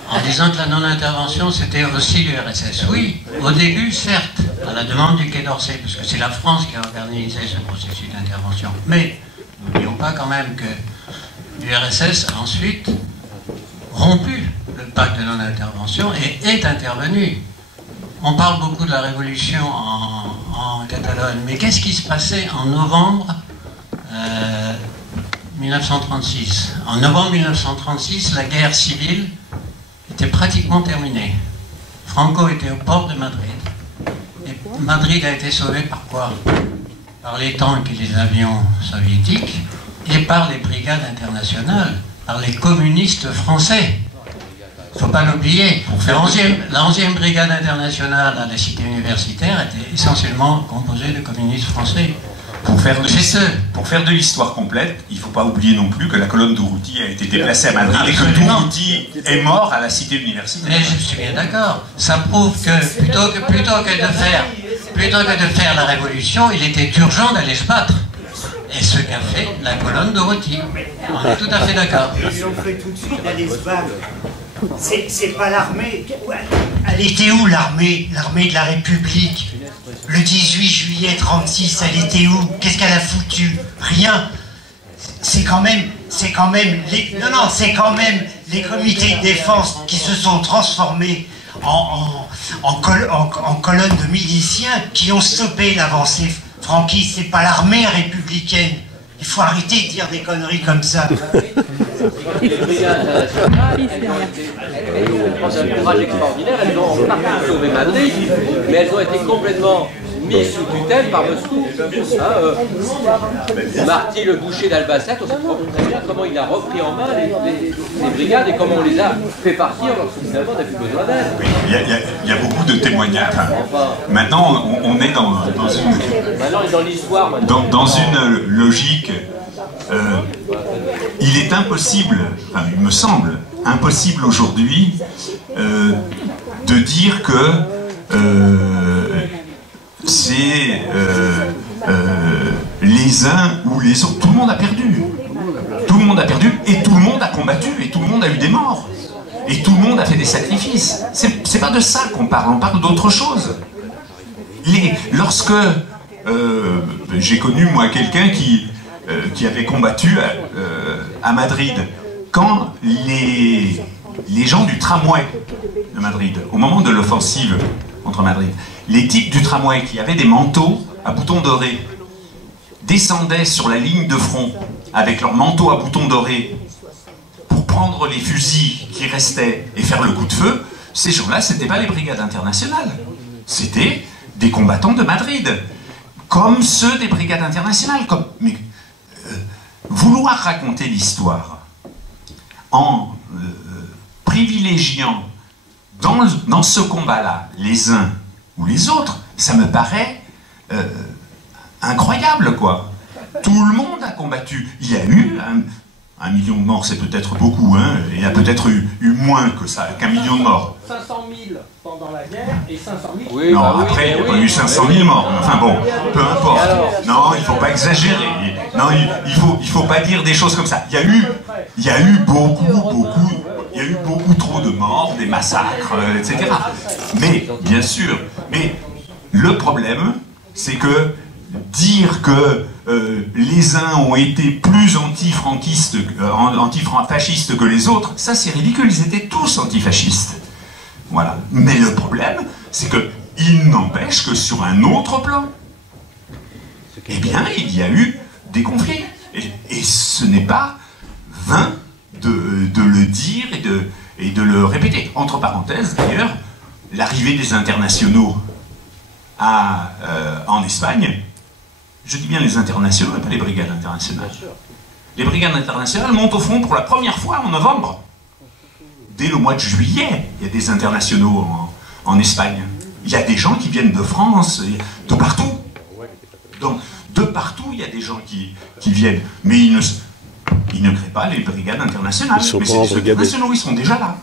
En disant que la non-intervention, c'était aussi l'URSS. Oui, au début, certes, à la demande du Quai d'Orsay, parce que c'est la France qui a organisé ce processus d'intervention. Mais n'oublions pas quand même que l'URSS a ensuite rompu le pacte de non-intervention et est intervenu. On parle beaucoup de la révolution en Catalogne, mais qu'est-ce qui se passait en novembre 1936? En novembre 1936, la guerre civile était pratiquement terminée. Franco était au port de Madrid. Et Madrid a été sauvé par quoi? Par les tanks et les avions soviétiques et par les brigades internationales, par les communistes français. Il ne faut pas l'oublier. La 11e brigade internationale à la cité universitaire était essentiellement composée de communistes français. Pour faire de l'histoire complète, il ne faut pas oublier non plus que la colonne Durruti a été déplacée à Madrid et que Durruti est mort à la cité universitaire. Mais je suis bien d'accord. Ça prouve que plutôt que de faire la révolution, il était urgent d'aller se battre. Et ce qu'a fait la colonne Durruti. On est tout à fait d'accord. Ils l'ont fait tout de suite d'aller se battre. C'est pas l'armée. Elle était où l'armée? L'armée de la République. Le 18 juillet 36, elle était où? Qu'est-ce qu'elle a foutu? Rien. C'est quand même les comités de défense qui se sont transformés en colonnes de miliciens qui ont stoppé l'avancée franquiste. C'est pas l'armée républicaine. Il faut arrêter de dire des conneries comme ça. Les brigades internationales ont fait un courage extraordinaire, elles ont en partie sauvé Madrid, mais elles ont été complètement mises sous tutelle par Moscou. Marty, le boucher d'Albacete, on sait très bien comment il a repris en main les brigades et comment on les a fait partir lorsque finalement on n'a plus besoin d'elles. Il y a beaucoup de témoignages. Maintenant, on est dans une logique. Il est impossible, enfin, il me semble impossible aujourd'hui de dire que c'est les uns ou les autres. Tout le monde a perdu. Tout le monde a perdu et tout le monde a combattu et tout le monde a eu des morts. Et tout le monde a fait des sacrifices. C'est pas de ça qu'on parle, on parle d'autre chose. Lorsque j'ai connu moi quelqu'un qui avait combattu à Madrid, quand les gens du tramway de Madrid, au moment de l'offensive contre Madrid, les types du tramway qui avaient des manteaux à boutons dorés descendaient sur la ligne de front avec leurs manteaux à boutons dorés pour prendre les fusils qui restaient et faire le coup de feu, ces gens-là, c'était pas les brigades internationales, c'était des combattants de Madrid, comme ceux des brigades internationales. Mais vouloir raconter l'histoire en privilégiant dans ce combat-là les uns ou les autres, ça me paraît incroyable, quoi. Tout le monde a combattu. Il y a eu 1 million de morts, c'est peut-être beaucoup, hein. Il y a peut-être eu moins que ça, qu'1 million de morts. 500 000 pendant la guerre et 500 000... Oui, non, bah après, il n'y a pas eu 500 000 morts. Enfin bon, peu importe. Non, il ne faut pas exagérer. Non, il faut pas dire des choses comme ça. Il y a eu beaucoup trop de morts, des massacres, etc. Mais, bien sûr, le problème, c'est que dire que les uns ont été plus antifascistes que les autres, ça c'est ridicule, ils étaient tous antifascistes. Voilà. Mais le problème, c'est qu'il n'empêche que sur un autre plan, eh bien, il y a eu des conflits. Et ce n'est pas vain de le dire et de le répéter. Entre parenthèses, d'ailleurs, l'arrivée des internationaux en Espagne, je dis bien les internationaux et pas les brigades internationales. Les brigades internationales montent au front pour la première fois en novembre. Dès le mois de juillet, il y a des internationaux en Espagne. Il y a des gens qui viennent de France, de partout. Donc, de partout, il y a des gens qui viennent. Mais ils ne créent pas les brigades internationales. Mais c'est les internationaux, ils sont déjà là.